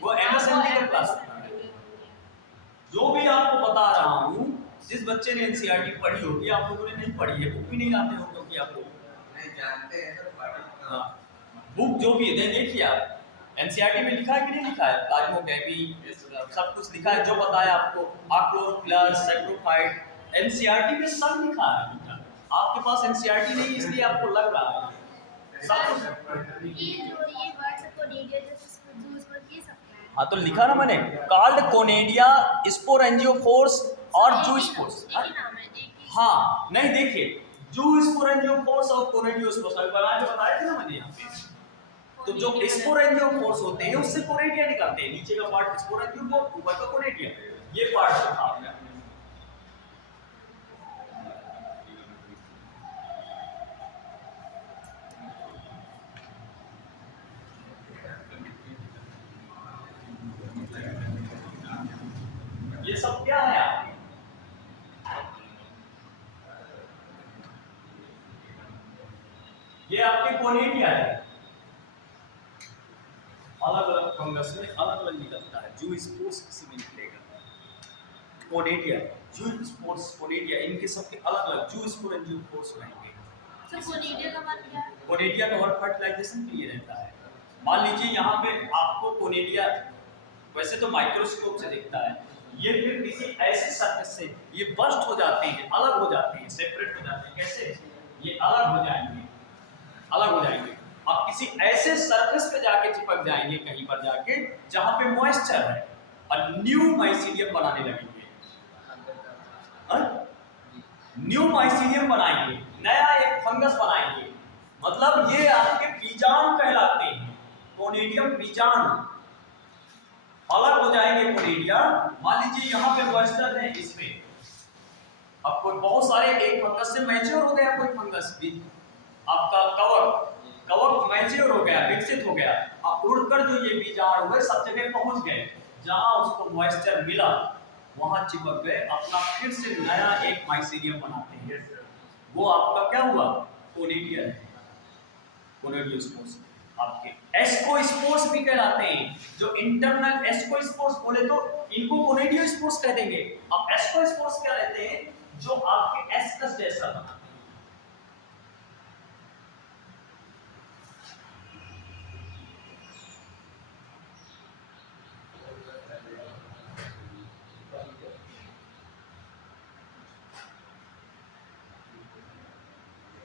वो एमएसएमडी का क्लास है। जो भी आपको बता रहा हूँ, जिस बच्चे ने एनसीईआरटी पढ़ी होगी, आप लोगों ने नहीं पढ़ी है, बुक भी नहीं लाते हो क्योंकि आप लोग नहीं जानते हैं सर, पढ़े। हाँ, बुक जो भी है देखिए आप, एनसीईआरटी में लिखा है कि नहीं लिखा है? प्लाज्मोगैमी सब कुछ लिखा है, जो बताया आपको आक्लोरोप्लास्ट, सैप्रोफाइट, एनसीईआरटी में सब लिखा है बेटा। आपके पास एनसीईआरटी नहीं इसलिए आपको लग रहा है सब कुछ। ये जो ये वर्ड्स को नीडिया जैसे यूज कर ये सब क्या है? हाँ, तो लिखा ना मैंने, कॉल्ड कोनेडिया, स्पोरेंजियोफोर्स और जूस्पोर्स। एक ही नाम है, एक ही। हाँ, नहीं देखिए, जूस्पोरेंजियोफोर्स और कोनेडियोस्पोर्स बना के बताया था ना मैंने यहाँ पे। तो जो स्पोरेंजियोफोर्स होते हैं उससे कोनेडिया निकलते हैं, नीचे का पार्ट स्पोरेंजियोफोर्स, ऊपर का कोनेडिया, ये पार्ट था आपने। ये सब क्या है आपके? ये आपके कोनिडिया है। अलग अलग फंगस में अलग अलग निकलता है। जूस्पोर्स किसी में निकलेगा, कोनिडिया, जूस्पोर्स, कोनिडिया, इनके सबके अलग अलग जूस्पोर एंड जूस्पोर्स रहेंगे। सर कोनिडिया का मतलब क्या है? कोनिडिया का वर्क फर्टिलाइजेशन के लिए रहता है। मान लीजिए यहाँ पे आपको कोनिडिया वैसे तो माइक्रोस्कोप से दिखता है, ये फिर किसी ऐसे सर्फेस से ये बस्ट हो जाते हैं, अलग हो जाते हैं, सेपरेट हो जाते हैं। कैसे? ये अलग हो जाएंगे, अलग हो जाएंगे। अब किसी ऐसे सरफेस पे जाके चिपक जाएंगे कहीं पर जाके जहां पे मॉइस्चर है और न्यू माइसीलियम बनाने लगेंगे। न्यू माइसीलियम बनाएंगे, नया एक फंगस बनाएंगे। मतलब ये आपके बीजाणु कहलाते हैं, कोनिडियम बीजाणु। अलग हो जाएंगे कोनिडिया। मान लीजिए यहाँ पे मॉइस्चर है इसमें, अब कोई बहुत सारे एक फंगस से मैच्योर हो गया, कोई फंगस भी आपका कवक मैच्योर हो गया, विकसित हो गया। अब उड़कर जो ये बीजाणु हुए सब जगह पहुंच गए, जहां उसको मॉइस्चर मिला वहां चिपक गए, अपना फिर से नया एक माइसीलियम बनाते हैं। वो आपका क्या हुआ? कोनिडिया है, कोनिडियोस्पोर्स। आपके एस्कोस्पोर्स भी कहलाते हैं। जो इंटरनल एस्कोस्पोर्स बोले तो इनको कोनिडियोस्पोर्स कह देंगे। अब एस्कोस्पोर्स क्या रहते हैं? जो आपके एस्कस जैसा बनाते हैं।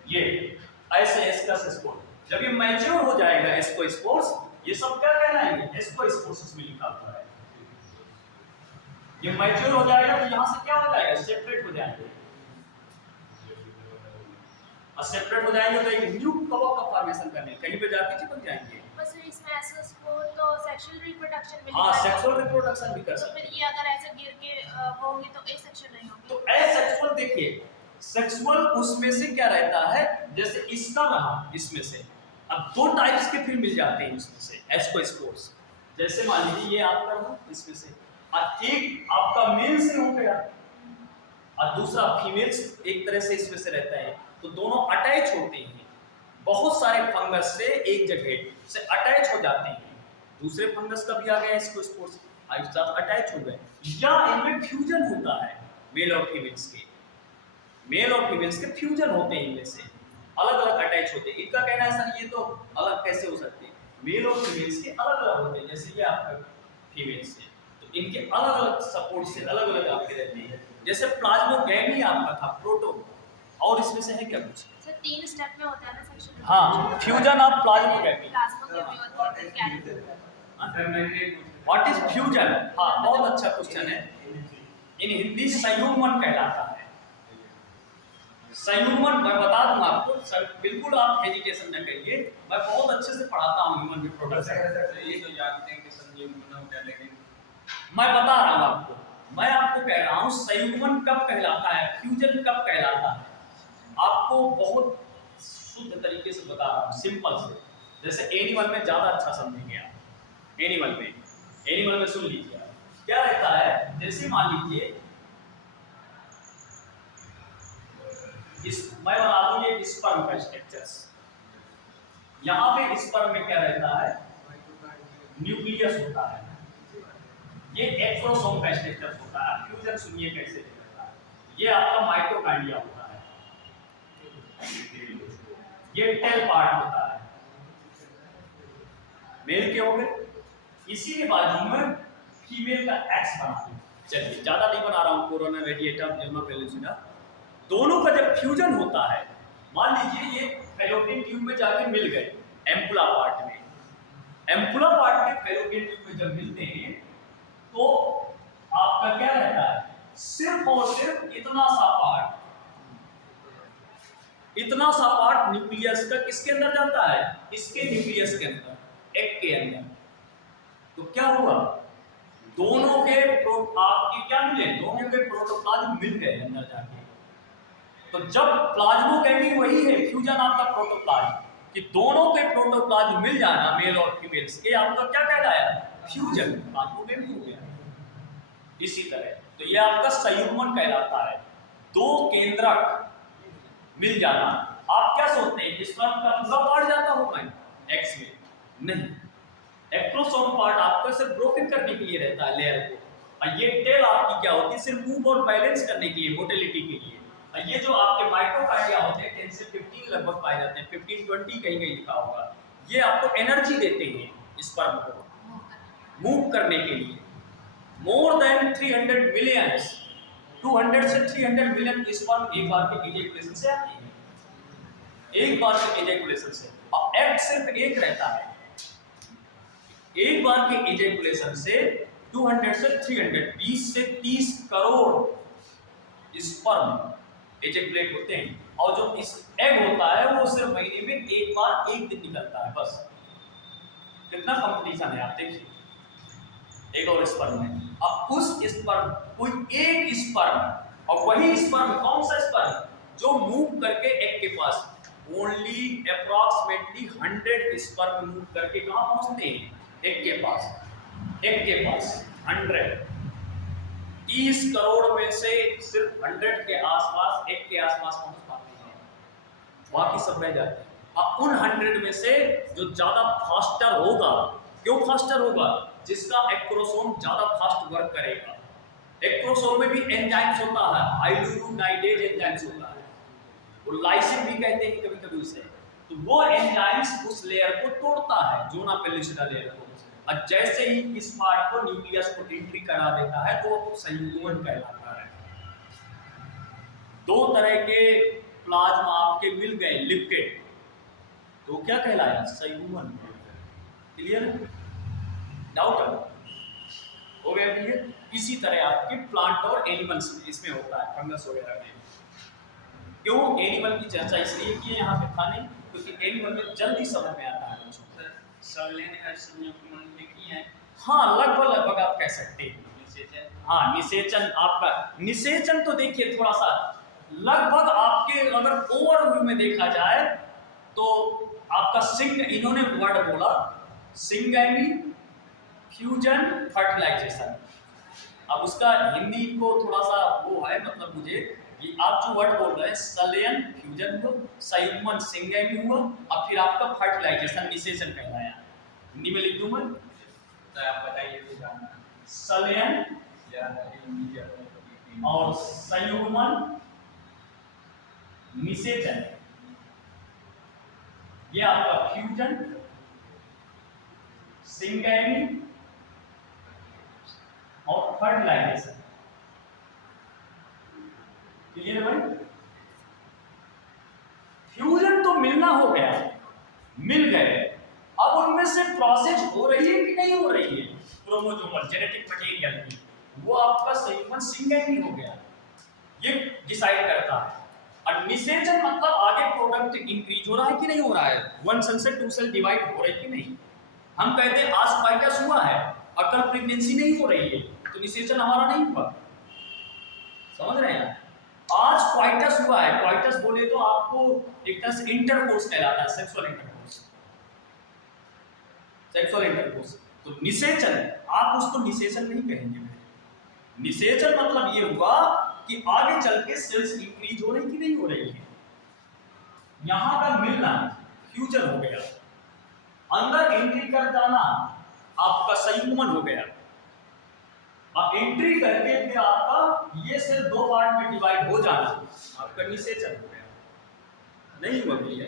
ये ऐसे एस्कोस्पोर्स, जब ये मैच्योर हो जाएगा एस्कोस्पोर्स, ये सब क्या कहलाएंगे? एस्कोस्पोर्स में लिखा हुआ है। ये मैच्योर हो जाएगा तो यहाँ से क्या हो जाएगा? सेपरेट हो जाएंगे। और सेपरेट हो जाएंगे तो एक न्यू कवक का फॉर्मेशन करने, कहीं पे जाके चिपक जाएंगे। बस इसमें एस्कोस्पोर तो सेक्सुअल रिप्रोडक्शन में हाँ, लिखा है। सेक्सुअल रिप्रोडक्शन भी कर तो सकते हैं। फिर ये अगर ऐसे गिर के वो होंगी तो एसेक्सुअल नहीं होगी। तो एसेक्सुअल देखिए, सेक्सुअल उसमें से क्या रहता है? जैसे इसका रहा, इसमें से अब दो टाइप्स के फिर मिल जाते हैं इसमें से एस्कोस्पोर्स। जैसे मान लीजिए ये आपका रहा, इसमें से और एक आपका मेल से हो गया और दूसरा फीमेल एक तरह से इसमें से रहता है, तो दोनों अटैच होते हैं। बहुत सारे फंगस से एक जगह से अटैच हो जाते हैं, दूसरे फंगस का भी आ गया एस्कोस्पोर्स, एक साथ अटैच हो गए, या इनमें फ्यूजन होता है। मेल और फीमेल्स के, मेल और फीमेल्स के फ्यूजन होते हैं, इनमें से अलग अलग अटैच होते हैं। इनका कहना है सर ये तो अलग कैसे हो सकते हैं? मेल और फीमेल्स के अलग अलग होते हैं। जैसे ये आपका फीमेल्स है तो इनके अलग अलग सपोर्ट से अलग अलग आपके रहते हैं। जैसे प्लाज्मोगैमी आपका था, प्रोटो, और इसमें से है क्या कुछ? सर 3 स्टेप में होता है ना सेक्सुअल। हाँ, फ्यूजन ऑफ प्लाज्मोगैमी। प्लाज्मोगैमी होता है क्या है? What is fusion? हाँ, बहुत अच्छा क्वेश्चन है। इन हिंदी संयुग्मन कहलाता है। संयुग्मन मैं बता दूंगा आपको सर, बिल्कुल आप हेजिटेशन न करिए, मैं बहुत अच्छे से पढ़ाता हूँ ह्यूमन रिप्रोडक्शन। ये तो जानते हैं कि संयुग्मन क्या, लेकिन मैं बता रहा हूँ आपको, मैं आपको कह रहा हूँ संयुग्मन कब कहलाता है, फ्यूजन कब कहलाता है। आपको बहुत शुद्ध तरीके से बता रहा हूँ, सिंपल से। जैसे एनिमल में ज्यादा अच्छा समझेंगे आप। एनिमल में सुन लीजिए आप, क्या रहता है? जैसे मान लीजिए मैं बना दूं ये स्पर्म का स्ट्रक्चर्स। यहाँ पे स्पर्म में क्या रहता है? न्यूक्लियस होता है। ये एक्सोसोम का स्ट्रक्चर होता है। फ्यूजन सुनिए कैसे रहता है। ये आपका माइटोकॉन्ड्रिया होता है, ये टेल पार्ट होता है, मेल के हो गए। इसी के बाजू में फीमेल का एक्स बना दूं। चलिए, ज्यादा नहीं बना रहा हूँ। कोरोना रेडिएटा जर्मा पेलिसिना, दोनों का जब फ्यूजन होता है, मान लीजिए ये फैलोपियन ट्यूब में जाके मिल गए एम्पुला पार्ट में। एम्पुला पार्ट के फैलोपियन ट्यूब में जब मिलते हैं तो आपका क्या रहता है? सिर्फ और सिर्फ इतना सा पार्ट न्यूक्लियस का किसके अंदर जाता है? इसके न्यूक्लियस के अंदर, एग के अंदर। तो क्या हुआ? दोनों के आपके क्या मिले? दोनों के प्रोटोप्लाज्म मिल गए अंदर जाके। तो जब प्लाज्मोगैमी वही है फ्यूजन ऑफ द प्रोटोप्लाज्म, कि दोनों के प्रोटोप्लाज्म मिल जाना, मेल और फीमेल्स के, आपका क्या कहलाया? फ्यूजन, प्लाज्मोगैमी हो गया। इसी तरह तो ये आपका संयुग्मन कहलाता है। दो केंद्रक मिल जाना। आप क्या सोचते हैं स्पर्म का पूरा पार्ट जाता होगा एक्स में? नहीं, एक्रोसोम पार्ट आपका सिर्फ ब्रोकन करने के लिए रहता है लेयर को, और ये टेल आपकी क्या होती है सिर्फ मूव और बैलेंस करने के लिए, मोटिलिटी के लिए। और ये जो आपके माइटोकांड्रिया होते हैं 10 से 15 लगभग पाए जाते हैं, 15-20 कहीं कहीं लिखा होगा, ये आपको एनर्जी देते हैं स्पर्म को मूव करने के लिए। मोर देन 300 मिलियन, 200 से 300 मिलियन स्पर्म एक बार के इजैकुलेशन से आते हैं, एक बार के इजैकुलेशन से। और एग सिर्फ एक रहता है, एक बार के इजैकुलेशन से 200 से 300 20 से 30 करोड़ स्पर्म इजैकुलेट होते हैं। और जो इस एग होता है वो सिर्फ महीने में एक बार एक दिन निकलता है बस। कितना कंपटीशन है आप देखिए एक और स्पर्म में। अब उस स्पर्म कोई एक स्पर्म, और वही स्पर्म कौन सा स्पर्म जो मूव करके एग के पास ओनली अप्रॉक्सीमेटली 100 स्पर्म मूव करके कहां पहुंचते हैं एग के पास। एग के पास 100, 30 करोड़ में से सिर्फ 100 के आसपास एग के आसपास पहुंच पाते हैं, बाकी सब रह जाते हैं। अब उन 100 में से जो ज्यादा फास्टर होगा, क्यों फास्टर होगा? जिसका एक्रोसोम ज्यादा फास्ट वर्क करेगा। एक्रोसोम में भी एंजाइम्स होता है, हाइड्रोलाइडेज एंजाइम्स होता है, वो लाइसिन भी कहते हैं कभी कभी उसे। तो वो एंजाइम्स उस लेयर को तोड़ता है, जोना पेलिसिडा लेयर को, और जैसे ही इस पार्ट को न्यूक्लियस को एंट्री करा देता है तो वो संयुग्मन कहलाता है। दो तरह के प्लाज्मा आपके मिल गए लिपिड, तो क्या कहलाया? संयुग्मन। क्लियर? डाउट हो गया क्लियर? इसी तरह आपके प्लांट और एनिमल्स में इसमें होता है, फंगस वगैरह में। क्यों एनिमल की चर्चा इसलिए की है यहाँ पे था नहीं, क्योंकि एनिमल में जल्दी समझ में आता है बच्चों। हाँ लगभग आप कह सकते हैं। हाँ निषेचन, आपका निषेचन तो देखिए थोड़ा सा लगभग आपके अगर ओवरव्यू में देखा जाए तो आपका सिंग, इन्होंने वर्ड बोला सिंगैमी फ्यूजन फर्टिलाइजेशन। अब उसका हिंदी को थोड़ा सा वो है, मतलब मुझे कि आप जो वर्ड बोल रहे हैं सलयन फ्यूजन हुआ, संयुग्मन सिंगैमी हुआ, और फिर आपका फर्टिलाइजेशन निषेचन कहलाया। हिंदी में लिख दूं मैं? तो आप बताइए तो जानना। सलयन और संयुग्मन निषेचन, ये आपका फ्यूजन सिंगैमी और फर्टिलाइजेशन। क्लियर भाई? फ्यूजन तो मिलना हो गया, मिल गए, अब उनमें से प्रोसेस हो रही है कि नहीं हो रही है क्रोमोसोमल जेनेटिक मटेरियल की, वो आपका संयुग्मन सिंगैमी हो गया, ये डिसाइड करता है। और निषेचन मतलब आगे प्रोडक्ट इंक्रीज हो रहा है कि नहीं हो रहा है, वन सेल से टू सेल डिवाइड हो रही है कि नहीं। हम कहते हैं आज क्वाइटस हुआ है और कल प्रेगनेंसी नहीं हो रही है, तो निषेचन हमारा नहीं हुआ। समझ रहे हैं? आज क्वाइटस हुआ है, क्वाइटस बोले तो आपको एक तरह से इंटरकोर्स कहलाता है, सेक्सुअल इंटरकोर्स, सेक्सुअल इंटरकोर्स। तो निषेचन आप उसको निषेचन नहीं कहेंगे। निषेचन मतलब ये हुआ कि आगे चल के सेल्स इंक्रीज हो रही कि नहीं हो रही है, यहां का मिलना फ्यूजन हो गया, अंदर एंट्री कर जाना आपका संयुग्मन हो गया, और एंट्री करके फिर आपका ये सेल दो पार्ट में डिवाइड हो जाना आपका निषेचन हो गया। नहीं हुआ है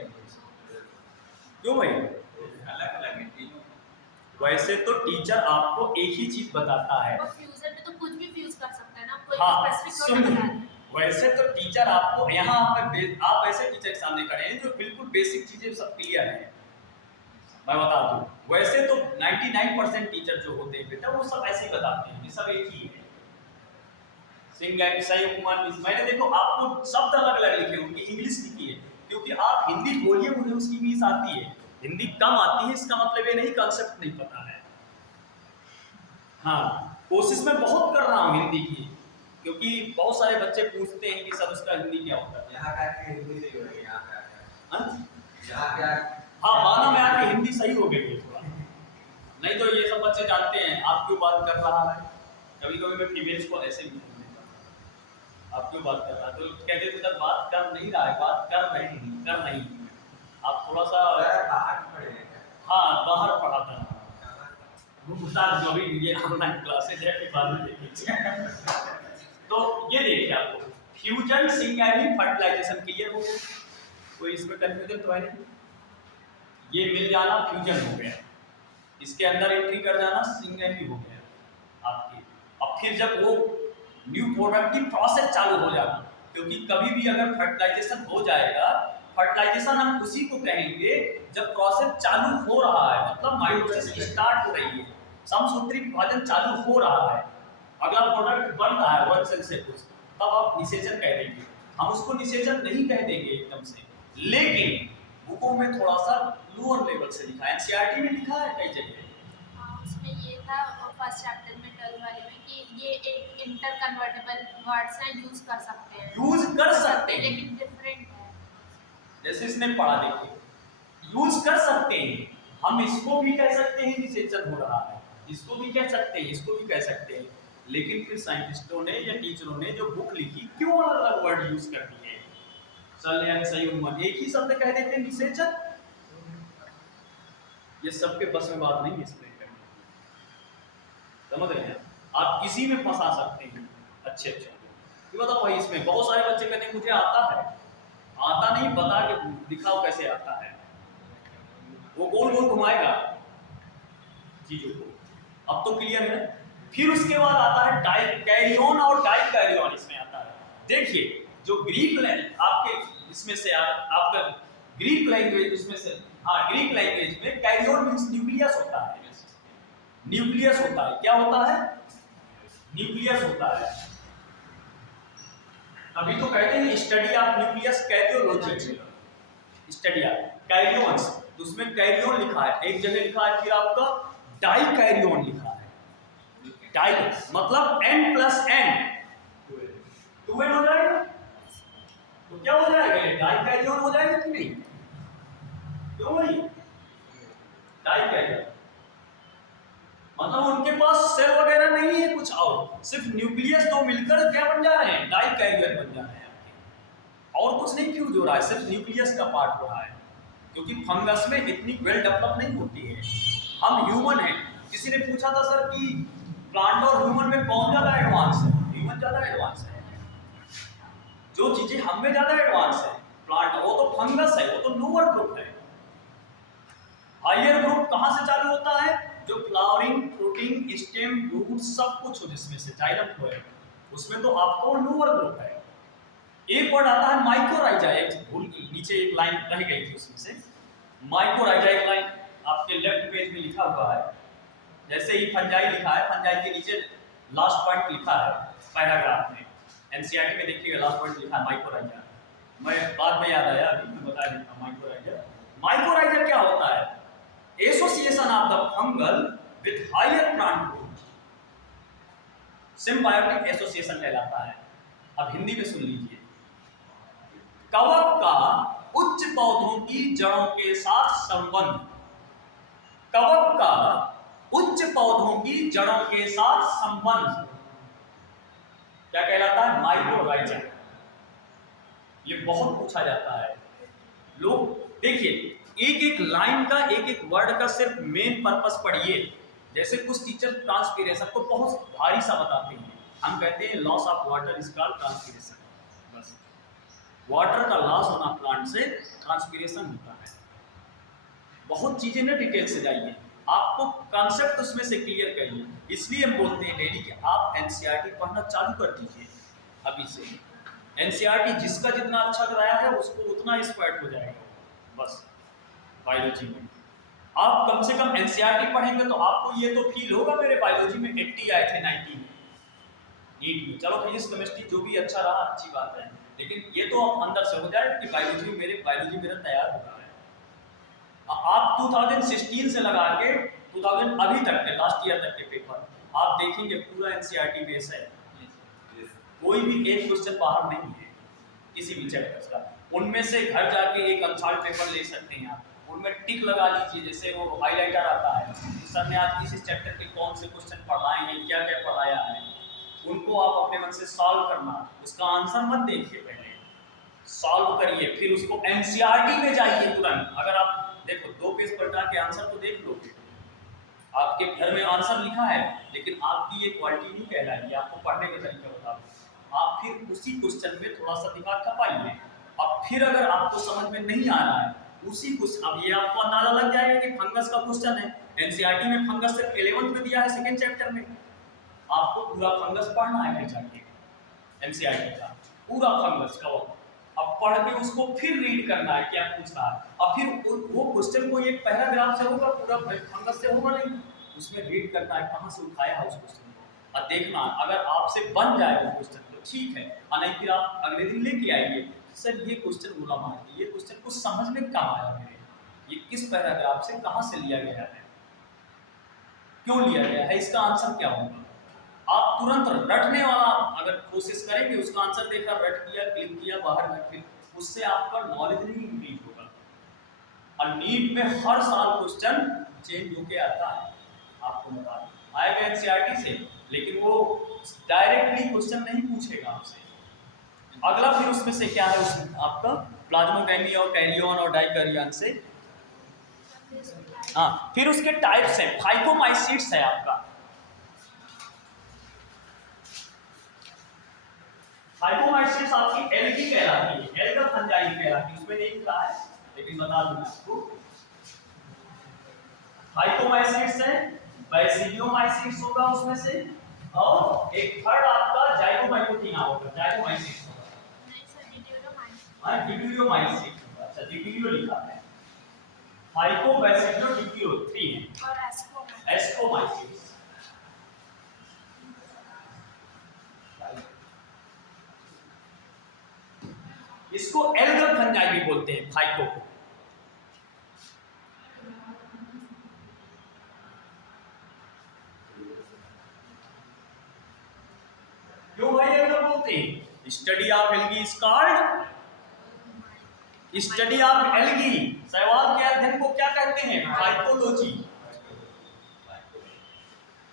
क्यों भाई? अलग अलग है तीनों। वैसे तो टीचर आपको एक ही चीज बताता है। फ्यूजन में तो कुछ भी फ्यूज कर सकता है ना, कोई हाँ, स्पेसिफिक वर्ड बता दे। वैसे तो टीचर आपको यहाँ आप ऐसे टीचर के सामने खड़े हैं जो बिल्कुल बेसिक चीजें सब क्लियर है, मैं बता दूं। वैसे तो 99% टीचर जो होते हैं बेटा वो सब ऐसे ही बताते हैं कि सब एक ही है। सिंगैमी संयुग्मन, मैंने देखो आपको शब्द अलग अलग लिखे, उनकी इंग्लिश लिखी है, क्योंकि आप हिंदी बोलिए मुझे उसकी इंग्लिश आती है, हिंदी कम आती है, इसका मतलब ये नहीं कंसेप्ट नहीं पता है। हाँ कोशिश मैं बहुत कर रहा हूँ हिंदी की, क्योंकि बहुत सारे बच्चे पूछते हैं कि सर उसका हिंदी क्या होता है। यहाँ का हिंदी सही हो रही है, यहाँ का हाँ? यहाँ क्या? हाँ माना में आके हिंदी सही हो गई है थोड़ा, नहीं तो ये सब बच्चे जानते हैं आप क्यों बात कर रहा है, कभी कभी मैं फीमेल्स को ऐसे भी बोलने का, आप क्यों बात कर रहा है, तो कहते थे तक बात कर नहीं रहा है, बात कर रहे हैं, कर नहीं है। आप थोड़ा सा सर बाहर पढ़े हैं क्या? हाँ बाहर पढ़ाता है साथ जो भी ये ऑनलाइन क्लासेज है फिर बाद में देखिए। तो ये देखिए आपको फ्यूजन सिंगैनी फर्टिलाइजेशन क्लियर हो गया, कोई इसमें कंफ्यूजन तो है नहीं। ये मिल जाना फ्यूजन हो गया, इसके अंदर एंट्री कर जाना सिंगैनी हो गया आपकी। अब फिर जब वो न्यू प्रोडक्ट की प्रोसेस चालू हो जाना, क्योंकि कभी भी अगर फर्टिलाइजेशन हो जाएगा, फर्टिलाइजेशन हम उसी को कहेंगे जब प्रोसेस चालू हो रहा है, मतलब माइटोसिस स्टार्ट हो रही है, समसूत्री विभाजन चालू हो रहा है, अगला प्रोडक्ट बन रहा है वन सेल से कुछ, तब आप निषेचन कह देंगे। हम उसको निषेचन नहीं कह देंगे एकदम से, लेकिन बुकों में थोड़ा सा लोअर लेवल से लिखा है, एनसीईआरटी में लिखा है कई जगह। हाँ, उसमें ये था फर्स्ट चैप्टर में 12 वाले में कि ये एक इंटर कन्वर्टेबल वर्ड्स हैं, यूज कर सकते हैं, यूज कर सकते हैं, लेकिन डिफरेंट है। जैसे इसने पढ़ा देखिए, यूज कर सकते हैं, हम इसको भी कह सकते हैं निषेचन हो रहा है, इसको भी कह सकते हैं, इसको भी कह सकते हैं, लेकिन फिर साइंटिस्टों ने या टीचरों ने जो बुक लिखी क्यों अलग अलग वर्ड यूज कर दिए। सल्यन संयुग्मन एक ही शब्द कह देते हैं निषेचन, ये सबके बस में बात नहीं है इसमें करनी, समझ रहे हैं आप, किसी में फंसा सकते हैं। अच्छे ये बताओ भाई, इसमें बहुत सारे बच्चे कहते हैं मुझे आता है, आता नहीं, बता के दिखाओ कैसे आता है, वो गोल गोल घुमाएगा चीजों को। अब तो क्लियर है। फिर उसके बाद आता है डाइकैरियन और डाइकैरियन, इसमें आता है देखिए जो ग्रीक आपके इसमें से आपका ग्रीक लैंग्वेज उसमें से, हाँ ग्रीक लैंग्वेज में कैरियन मींस न्यूक्लियस होता है, न्यूक्लियस होता है, क्या होता है, न्यूक्लियस होता है। अभी तो कहते हैं study of nucleus karyology, study of karyons, तो उसमें कैरियन लिखा है, एक जगह लिखा है फिर आपका डाइकैरियन लिखा है, डाई मतलब n+n 2n हो जाएगा, तो क्या हो जाएगा, डाइकैरियन हो जाएगा कि नहीं, क्यों भाई डाइकैरियन मतलब उनके पास सेल वगैरह नहीं है कुछ, और सिर्फ न्यूक्लियस दो मिलकर क्या बन जा रहे हैं, डाइकैरियन बन जा रहे हैं आपके, और कुछ नहीं फ्यूज हो रहा है, सिर्फ न्यूक्लियस का पार्ट हो रहा है, क्योंकि फंगस में इतनी वेल डेवलप नहीं होती है। हम ह्यूमन हैं, किसी ने पूछा था सर कि प्लांट और ह्यूमन में कौन ज्यादा एडवांस है, ह्यूमन ज्यादा एडवांस है, जो चीजें हम में ज्यादा एडवांस है प्लांट, वो तो फंगस है, वो तो लोअर ग्रुप है। हायर ग्रुप कहां से चालू होता है, जो फ्लावरिंग, फ्रूटिंग, स्टेम, रूट सब कुछ हो जिसमें से जाइलम फ्लोएम, उसमें तो आपको लोअर ग्रुप है। एक वर्ड आता है माइकोराइजा, एक भूल नीचे एक लाइन रह गई थी उसमें से, माइकोराइजा एक लाइन आपके लेफ्ट पेज में लिखा हुआ है, जैसे ही फंजाई लिखा है, फंजाई के नीचे लास्ट पॉइंट लिखा है पैराग्राफ में, एनसीईआरटी में देखिएगा लास्ट पॉइंट लिखा है माइकोराइजा, मैं बाद में याद आया अभी मैं बता देता हूं। माइकोराइजा, माइकोराइजा क्या होता है, association of the fungal with higher plant growth, symbiotic association कहलाता है। अब हिंदी में सुन लीजिए, कवक का उच्च पौधों की जड़ों के साथ संबंध, कवक का उच्च पौधों की जड़ों के साथ संबंध क्या कहलाता है, माइकोराइजा। ये बहुत पूछा जाता है, लोग देखिए एक एक लाइन का एक एक वर्ड का सिर्फ मेन पर्पस पढ़िए, जैसे कुछ टीचर ट्रांसपीरेशन को बहुत भारी सा बताते हैं, हम कहते हैं loss of water is called transpiration, बस वाटर का लॉस होना प्लांट से ट्रांसपीरेशन होता है। बहुत चीजें ना डिटेल से जाइए, आपको कॉन्सेप्ट उसमें से क्लियर करिए, इसलिए हम बोलते हैं डेली कि आप एनसीईआरटी पढ़ना चालू कर दीजिए अभी से। एनसीईआरटी जिसका जितना अच्छा कराया है उसको उतना एक्सपर्ट हो जाएगा, बस बायोलॉजी में आप कम से कम एनसीईआरटी पढ़ेंगे तो आपको ये तो फील होगा मेरे बायोलॉजी में 80 आए थे 90 में नीट में, चलो फिजिक्स केमिस्ट्री जो भी अच्छा रहा अच्छी बात है, लेकिन ये तो आप अंदर से हो जाए कि बायोलॉजी मेरा तैयार हो रहा है। आप 2016 से लगा के 2000 अभी तक के लास्ट ईयर तक के पेपर आप देखेंगे पूरा एनसीईआरटी बेस है, कोई भी एक क्वेश्चन बाहर नहीं है किसी भी चैप्टर का, उनमें से घर जाके एक अनसॉल्व पेपर ले सकते हैं आप, उनमें टिक लगा लीजिए, जैसे वो हाइलाइटर आता है सर ने आज इस चैप्टर के कौन से क्वेश्चन पढ़ाए हैं, क्या क्या पढ़ाया है, उनको आप अपने मन से सॉल्व करना, उसका आंसर मत देखिए, पहले सॉल्व करिए, फिर उसको एनसीईआरटी में जाइए तुरंत। अगर आप देखो 2 पेज पलटा के आंसर तो देख लोगे, आपके घर में आंसर लिखा है, लेकिन आपकी ये क्वालिटी नहीं कहलाएगी, आपको पढ़ने का तरीका बता दो। आप फिर उसी क्वेश्चन में थोड़ा सा दिमाग खपाइए, अब फिर अगर आपको समझ में नहीं आ रहा है उसी क्वेश्चन, अब ये आपको अंदाजा लग जाएगा कि फंगस का क्वेश्चन है, एनसीईआरटी में फंगस सिर्फ 11th में दिया है, सेकंड चैप्टर में। आपको पूरा फंगस पढ़ना है फिर जाके, एनसीईआरटी का पूरा फंगस का अब पढ़ के उसको फिर रीड करना है क्या पूछा है, और फिर वो क्वेश्चन को एक पैराग्राफ से होगा, पूरा फंगस से होगा नहीं, उसमें रीड करना है कहाँ से उठाया है उस क्वेश्चन को, और देखना अगर आपसे बन जाए वो क्वेश्चन तो ठीक है, और नहीं फिर आप अगले दिन लेके आइए, सर ये क्वेश्चन बोला मार, ये क्वेश्चन कुछ समझ में कहाँ आया मेरे, ये किस पैराग्राफ से कहाँ से लिया गया है, क्यों लिया गया है, इसका आंसर क्या होगा। आप तुरंत रटने वाला अगर कोशिश करेंगे, उसका आंसर देखा, रट किया, क्लिक किया, बाहर रख के, उससे आपका नॉलेज नहीं इंक्रीज होगा। और नीट में हर साल क्वेश्चन चेंज होके आता है, आपको बता दें आएगा एनसीईआरटी से, लेकिन वो डायरेक्टली क्वेश्चन नहीं पूछेगा आपसे। अगला फिर उसमें से क्या है, उसमें आपका प्लाज्मोडेमी और कैरियन और डाइकैरियन से, हाँ फिर उसके टाइप्स हैं, फाइकोमाइसीट्स है आपका, फाइकोमाइसीट्स आपकी एल्गी कहलाती है, एल्गा फंजाई कहलाती है, उसमें नहीं लिखा है लेकिन बता दूं आपको। फाइकोमाइसीट्स है, बैसिडियोमाइसीट्स होगा उसमें से, और एक थर्ड आपका जाइगोमाइकोटिना होगा, जाइगोमाइसीट्स होगा, नहीं सर, डिट्यूरोमाइसीट्स। हाँ डिट्यूरियोमाइसीट्स होगा, अच्छा डिट्यूरियो लिखा है, फाइको बैसिडियो डिट्यूरियो 3 है, और एस्कोमाइसीट्स। इसको एल्गल फंजाई भी बोलते हैं, फाइको को। क्यों भाई एल्गल बोलते हैं? Study of algae is called, study of algae, शैवाल के अध्ययन को क्या कहते हैं? फाइकोलॉजी।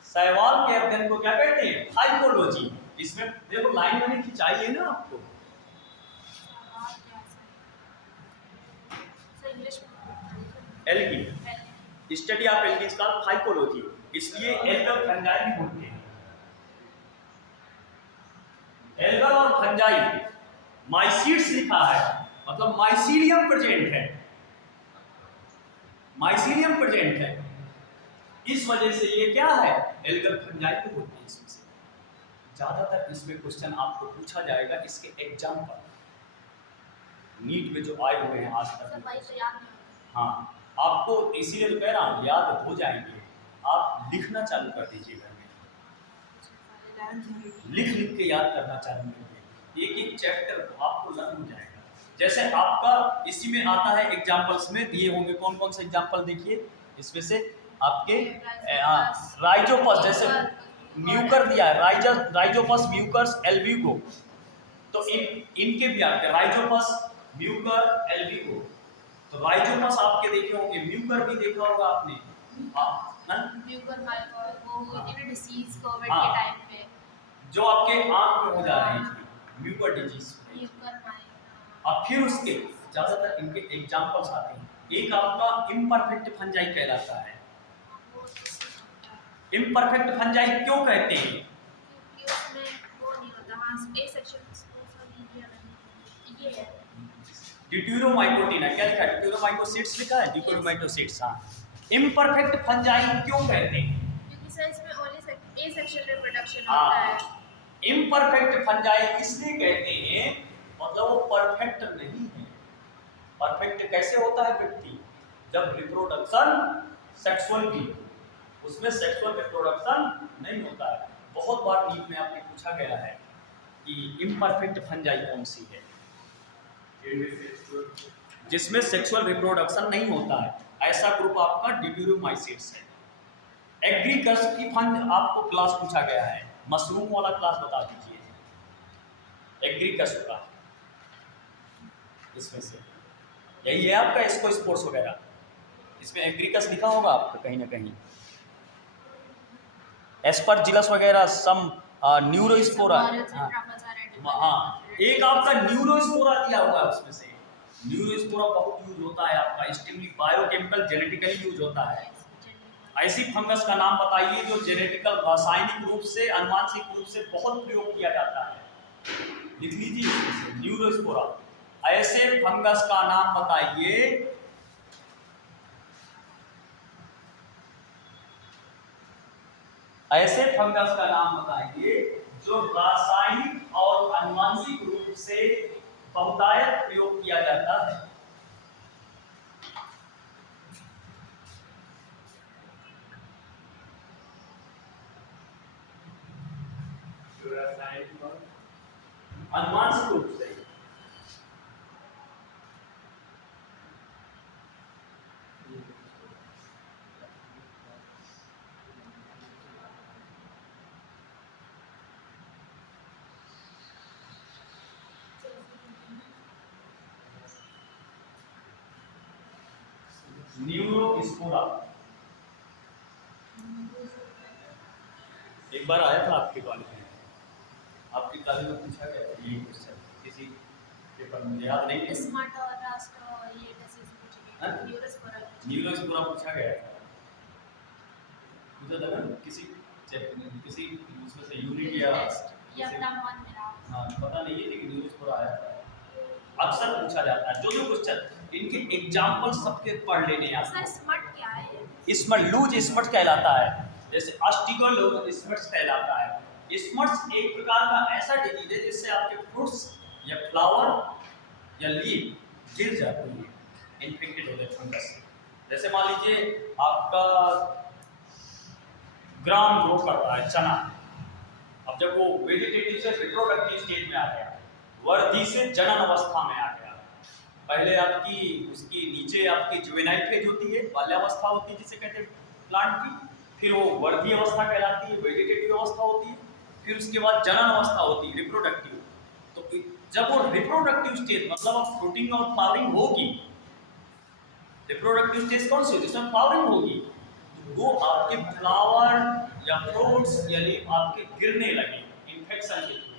शैवाल के अध्ययन को क्या कहते हैं? फाइकोलॉजी। इसमें देखो लाइन मैंने खिंचाई है ना आपको, algae, study of algae is called phycology, इसलिए एल्गल फंजाई भी बोलते हैं। एल्गल और फंजाई, माइसीट्स लिखा है मतलब माइसीलियम प्रेजेंट है, माइसीलियम प्रेजेंट है, इस वजह से ये क्या है, एल्गल फंजाई को बोलते हैं। इसमें से ज्यादातर इसमें क्वेश्चन आपको पूछा जाएगा, इसके एग्जाम्पल नीट में जो आए हुए हैं आज तक, हाँ आपको इसीलिए तो कह रहा हूँ याद हो जाएंगे, आप लिखना चालू कर दीजिए घर में, लिख लिख के याद करना चालू करिए, एक एक चैप्टर आपको लर्न हो जाएगा। जैसे आपका इसी में आता है एग्जाम्पल्स में दिए होंगे, कौन कौन से एग्जाम्पल देखिए इसमें से आपके, राइजोपस, जैसे म्यूकर दिया है, राइजोपस, म्यूकर्स, एल्ब्यूको, तो इनके भी आपके राइजोपस, म्यूकर, एल्ब्यूको, तो राइजोपस आपके देखे होंगे, म्यूकर भी देखा होगा आपने, म्यूकर माइकोर वो हुई थी ना डिसीज कोविड हाँ। के टाइम पे, जो आपके आंख में हो जा रही थी, म्यूकर डिजीज। म्यूकर माइकोर। और फिर उसके ज्यादातर इनके एग्जाम्पल्स आते हैं, एक आपका इम्परफेक्ट फंजाई कहलाता है। इम्परफेक्ट फंजाई क्यों कहते हैं? क्योंकि उसमें वो नहीं होता, हाँ एक सेक्शन ये है ड्यूटेरोमाइकोटिना, क्या लिखा है? ड्यूटेरोमाइकोसिट्स लिखा है, ड्यूटेरोमाइकोसिट्स। हाँ, इम्परफेक्ट फंजाई क्यों कहते हैं? क्योंकि सर इसमें ओनली ए सेक्शुअल रिप्रोडक्शन हाँ। होता है। इम्परफेक्ट फंजाई इसलिए कहते हैं मतलब वो परफेक्ट नहीं है। परफेक्ट कैसे होता है व्यक्ति? जब रिप्रोडक्शन सेक्सुअल की, उसमें सेक्सुअल रिप्रोडक्शन नहीं होता है। बहुत बार नीट में आपने पूछा गया है कि इम्परफेक्ट फंजाई कौन सी है, जिसमें सेक्सुअल रिप्रोडक्शन नहीं होता है। ऐसा ग्रुप आपका ड्यूटेरोमाइसीट्स है। एग्रीकस की फंज आपको क्लास पूछा गया है, मशरूम वाला क्लास बता दीजिए एग्रीकस का, इसमें से यही है आपका इसको स्पोर्ट्स वगैरह, इसमें एग्रीकस लिखा होगा आपका कहीं ना कहीं, एस्परजिलस वगैरह, सम न्यूरोस्पोरा। हाँ, एक आपका न्यूरोस्पोरा दिया हुआ है उसमें से। न्यूरोस्पोरा बहुत यूज होता है आपका, स्टिमुली बायोकेमिकल जेनेटिकली यूज होता है। ऐसी फंगस का नाम बताइए जो जेनेटिकल रासायनिक रूप से आनुवांशिक रूप से बहुत प्रयोग किया जाता है। लिख लीजिए इसमें से न्यूरोस्पोरा। ऐसे फंगस का नाम बताइए ऐसे फंगस का नाम बताइए जो रासायनिक और आनुवांशिक रूप से बहुतायत प्रयोग किया जाता है। आनुवांशिक रूप से न्यूरोस्पोरा। एक बार आया था आपके कॉलेज में, आपके कॉलेज में पूछा गया था ये क्वेश्चन किसी पेपर में, मुझे याद नहीं है। स्मार्ट और रास्ट ये डिसीज पूछे हाँ? गए न्यूरोस्पोरा न्यूरोस्पोरा पूछा गया था, पूछा था ना किसी उसमें से यूनिट या या टर्म 1 में रहा। हाँ, पता नहीं है लेकिन न्यूरोस्पोरा आया था। अक्सर पूछा जाता है जो क्वेश्चन, इनके एग्जाम्पल सबके पढ़ लेने हैं सर आपको। स्मार्ट क्या है? स्मट लूज स्मट कहलाता है, जैसे अस्टिकल स्मट्स कहलाता है। स्मट्स एक प्रकार का ऐसा डिजीज है जिससे आपके फ्रूट्स या फ्लावर या लीफ गिर जाते हैं, इन्फेक्टेड होते हैं फंगस से। जैसे मान लीजिए आपका ग्राम ग्रो कर रहा है चना, अब जब वो वेजिटेटिव से रिप्रोडक्टिव स्टेज में आ गया, वर्धी से जनन अवस्था में आ गया, पहले आपकी उसकी नीचे आपकी जुवेनाइल फेज होती है, बाल्यावस्था होती है जिसे कहते हैं प्लांट की, फिर वो वर्धी अवस्था कहलाती है, वेजिटेटिव अवस्था होती है, फिर उसके बाद जनन अवस्था होती है रिप्रोडक्टिव। तो जब वो रिप्रोडक्टिव स्टेज मतलब अब फ्रूटिंग और फ्लावरिंग होगी, रिप्रोडक्टिव स्टेज कौन सी होती है जिसमें फ्लावरिंग होगी, वो आपके फ्लावर या फ्रूट्स या लीफ आपके गिरने लगे इन्फेक्शन के थ्रू,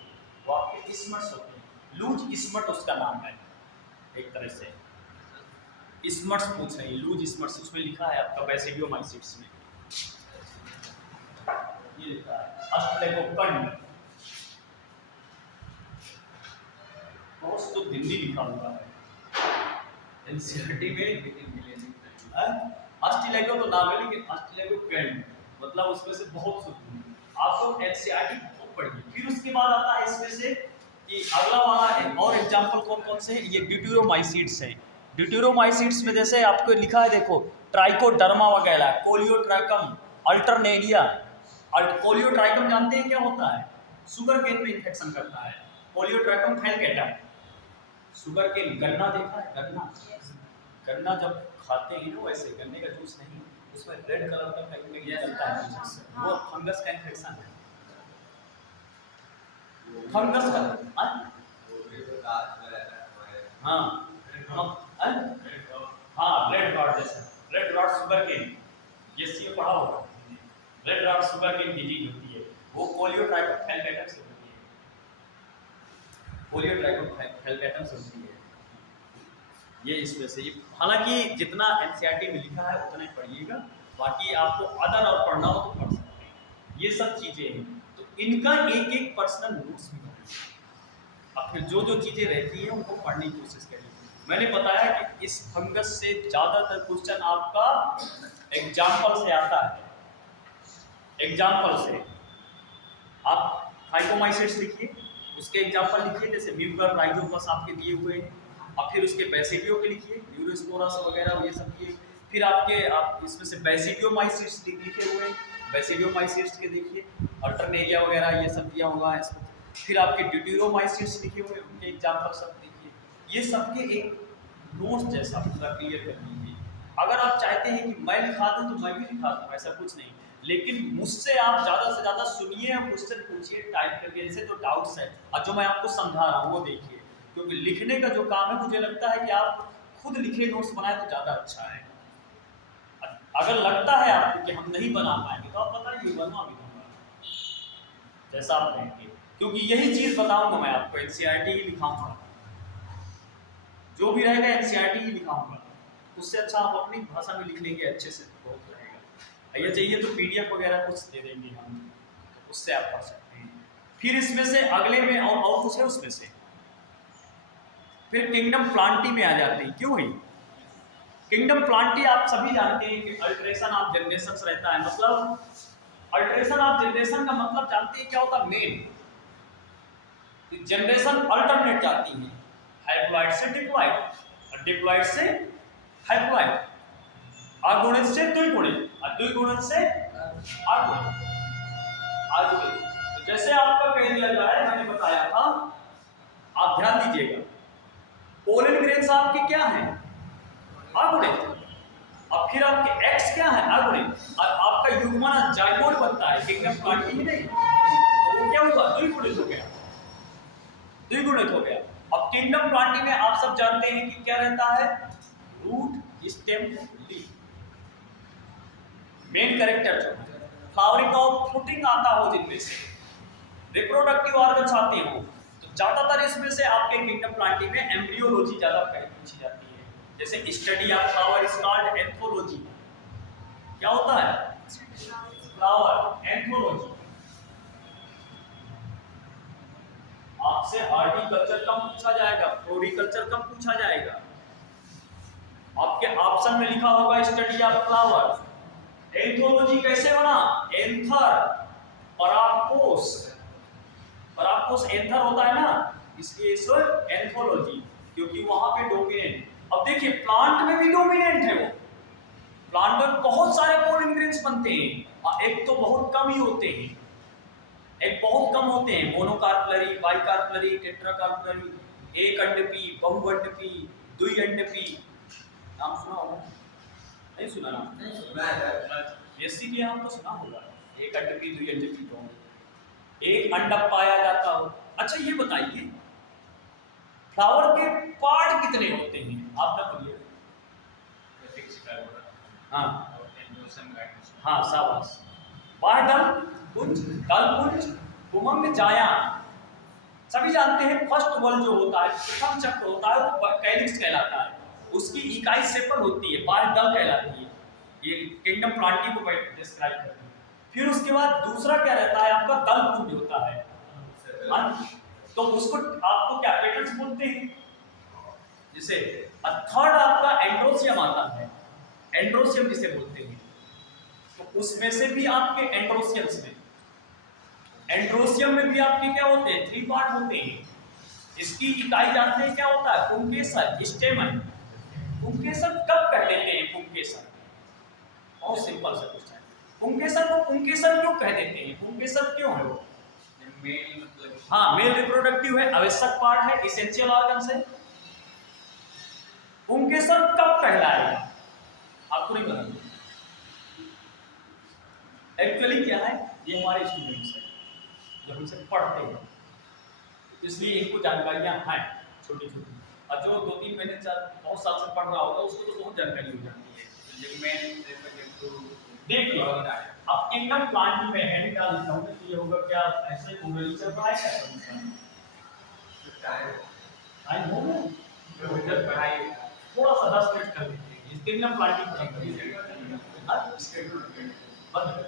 वो आपके स्मट्स होते हैं। लूज स्मट उसका नाम है एक तरह से। स्मट्स पूछ रही है, लूज स्मट्स उसमें लिखा है आपका बैसिडियोमाइसिट्स में, ये लिखा है अस्ट्रेगोकंड, बहुत तो हिंदी लिखा हुआ है एनसीईआरटी में। अस्टिलेगो तो नाम है लेकिन अस्टिलेगोकंड मतलब उसमें से बहुत सुन आपको एनसीईआरटी बहुत पढ़िए। फिर उसके बाद आता है इसमें से कि अगला वाला और एग्जांपल कौन कौन से हैं, ये ड्यूटेरोमाइसिट्स हैं। ड्यूटेरोमाइसिट्स में जैसे आपको लिखा है देखो ट्राइकोडर्मा वगैरह, कोलियोट्रैकम, अल्टरनेरिया। कोलियोट्राइकम जानते हैं क्या होता है? शुगर केन में इन्फेक्शन करता है। कोलियोट्रैकम फैलकेटम, शुगर केन, गन्ना देखा है? गन्ना जब खाते हैं ना वैसे गन्ने का जूस नहीं, उसमें रेड कलर का कहीं कहीं लगता है, वो फंगस का इन्फेक्शन है। फंगस का हाँ रेड रॉट जैसा, रेड रॉट शुगर केन, ये सी पढ़ा होगा, red rot sugarcane disease होती है, वो कोलियोट्राइकम फैलकेटम से होती है, कोलियोट्राइकम फैलकेटम से होती है। ये इसमें से हालांकि जितना एनसीईआरटी में लिखा है उतना ही पढ़िएगा, बाकी आपको अदर और पढ़ना हो तो पढ़ सकते हैं। ये सब चीज़ें हैं तो इनका एक एक पर्सनल नोट्स भी बनाइए, और फिर जो जो चीज़ें रहती हैं उनको पढ़ने की कोशिश करिए। मैंने बताया कि इस फंगस से ज़्यादातर क्वेश्चन आपका एग्जाम्पल से आता है। एग्जाम्पल से आप फाइकोमाइसिट्स लिखिए, उसके एग्जाम्पल लिखिए, जैसे म्यूकर राइजोपस आपके दिए हुए हैं, और फिर उसके बैसिडियो के लिखिए, न्यूरोस्पोरस वगैरह ये सब किए। फिर आप इसमें से बैसिडियोमाइसिट्स लिखे हुए हैं, बैसिडियोमाइसिट्स के देखिए, अल्टरनेरिया वगैरह ये सब दिया हुआ है इसमें। फिर आपके ड्यूटेरोमाइसिट्स लिखे हुए हैं, उनके एग्जाम्पल सब देखिए। ये सबके एक नोट्स जैसा पूरा क्लियर कर लीजिए। अगर आप चाहते हैं कि मैं लिखा दूँ तो मैं भी लिखा दूँ, ऐसा कुछ नहीं, लेकिन मुझसे आप ज़्यादा से ज़्यादा सुनिए और क्वेश्चन पूछिए टाइप करके, जैसे जो डाउट्स है और जो मैं आपको समझा रहा हूँ वो देखिए, क्योंकि लिखने का जो काम है मुझे लगता है कि आप खुद लिखे नोट्स बनाए तो ज़्यादा अच्छा है। अगर लगता है आपको कि हम नहीं बना पाएंगे तो आप बताइए, बनवा भी दूंगा। जैसा आप कहेंगे, क्योंकि यही चीज बताऊंगा मैं आपको, एनसीईआरटी ही लिखाऊंगा, जो भी रहेगा एनसीईआरटी ही लिखाऊंगा। उससे अच्छा आप अपनी भाषा में लिख लेंगे अच्छे से, बहुत रहेगा। ये चाहिए तो पीडीएफ वगैरह कुछ दे देंगे हम, उससे आप पढ़ सकते हैं। फिर इसमें से अगले में और कुछ है उसमें से, फिर किंगडम प्लांटी में आ जाते हैं। क्यों है किंगडम प्लांटी? आप सभी जानते हैं कि अल्टरेशन ऑफ जनरेशन रहता है, मतलब अल्टरेशन ऑफ जनरेशन का मतलब जानते हैं क्या होता है? मेन जनरेशन अल्टरनेट जाती है, हाइप्लॉइड से डिप्लॉइड और डिप्लॉइड से हाइप्लॉइड, अगुणित से द्विगुणित और द्विगुणित से अगुणित। तो जैसे आपका कह दिया गया है, मैंने बताया था, आप ध्यान दीजिएगा, पोलन ग्रेन्स आपके क्या हैं? अगुणित। अब फिर आपके एक्स क्या है? अगुणित। और आपका युग्मन जाइगोट बनता है, किंगडम प्लांटी ही नहीं, तो वो क्या हुआ? द्विगुणित हो गया, द्विगुणित हो गया। अब किंगडम प्लांटी में आप सब जानते हैं कि क्या रहता है? Root, stem, leaf, main character जो फ्लावरिंग और फ्रूटिंग आता हो, जिनमें से रिप्रोडक्टिव ऑर्गन्स आते हो, तो ज्यादातर इसमें से आपके किंगडम प्लांटी में एम्ब्रियोलॉजी ज्यादा पूछी जाती है। जैसे study of flower is called anthology. क्या होता है? Flower anthology. आपसे हॉर्टिकल्चर कम पूछा जाएगा, फ्लोरिकल्चर कम पूछा जाएगा। आपके ऑप्शन में लिखा होगा स्टडी ऑफ फ्लावर। एंथोलॉजी कैसे बना? एंथर, परागकोश, परागकोश एंथर होता है ना, इसलिए इसे एंथोलॉजी, क्योंकि वहां पे डोमिनेंट। अब देखिए प्लांट में भी डोमिनेंट है वो, प्लांट में बहुत सारे पोलन ग्रेन्स बनते हैं और एक तो बहुत कम ही होते हैं, एक बहुत कम होते हैं, मोनोकार्पलरी, बाइकार्पलरी, टेट्राकार्पलरी, एक अंडपी, बहुअंडपी, द्विअंडपी। नाम सुना होगा? नहीं सुना नाम? एससी के यहाँ तो सुना होगा, एक अंडपी, द्विअंडपी, तो एक अंडक पाया जाता हो। अच्छा ये बताइए, फ्लावर के पार्ट कितने होते हैं? आप ना बोलिए। हाँ हाँ, शाबाश। बाह्यदल पुंज, दलपुंज, पुमंग, जायान। सभी जानते हैं फर्स्ट वल जो होता है, प्रथम चक्र होता है, वो कैलिक्स कहलाता है, उसकी इकाई सेपल होती है, बाह्यदल कहलाती है। ये किंगडम प्लांटी को डिस्क्राइब करती है। फिर उसके बाद दूसरा क्या रहता है आपका? दलपुंज होता है, तो उसको आपको क्या पेटल्स बोलते हैं। जैसे थर्ड आपका एंड्रोसियम आता है, एंड्रोसियम जिसे बोलते हैं, तो उसमें से भी आपके एंड्रोसियम्स में, एंड्रोसियम में भी आपके क्या होते हैं? 3 पार्ट होते हैं। इसकी इकाई जानते हैं क्या होता है? पुंकेसर, स्टेमन। पुंकेसर कब कह देते हैं? पुंकेसर बहुत सिंपल सा क्वेश्चन है। पुंकेसर को पुंकेसर क्यों कह देते हैं? पुंकेसर क्यों है वो? मेल मतलब हाँ, मेल रिप्रोडक्टिव है, आवश्यक पार्ट है, इसेंशियल ऑर्गन है। पुंकेसर कब कहलाएगा? आपको नहीं पता? एक्चुअली क्या है, ये हमारे स्टूडेंट्स हैं जो हमसे पढ़ते हैं, इसलिए इनको जानकारियां हैं छोटी छोटी, और जो 2-3 महीने बहुत साल से पढ़ रहा होगा उसको तो बहुत जानकारी हो जाती है। देखिए अब किंगडम प्लांटी में हेड क्या लिखा होगा, तो ये होगा क्या? ऐसे गूगल से पढ़ाई क्या टाइम हो गया, थोड़ा सा 10 मिनट कर लीजिए। किंगडम प्लांटी बंद कर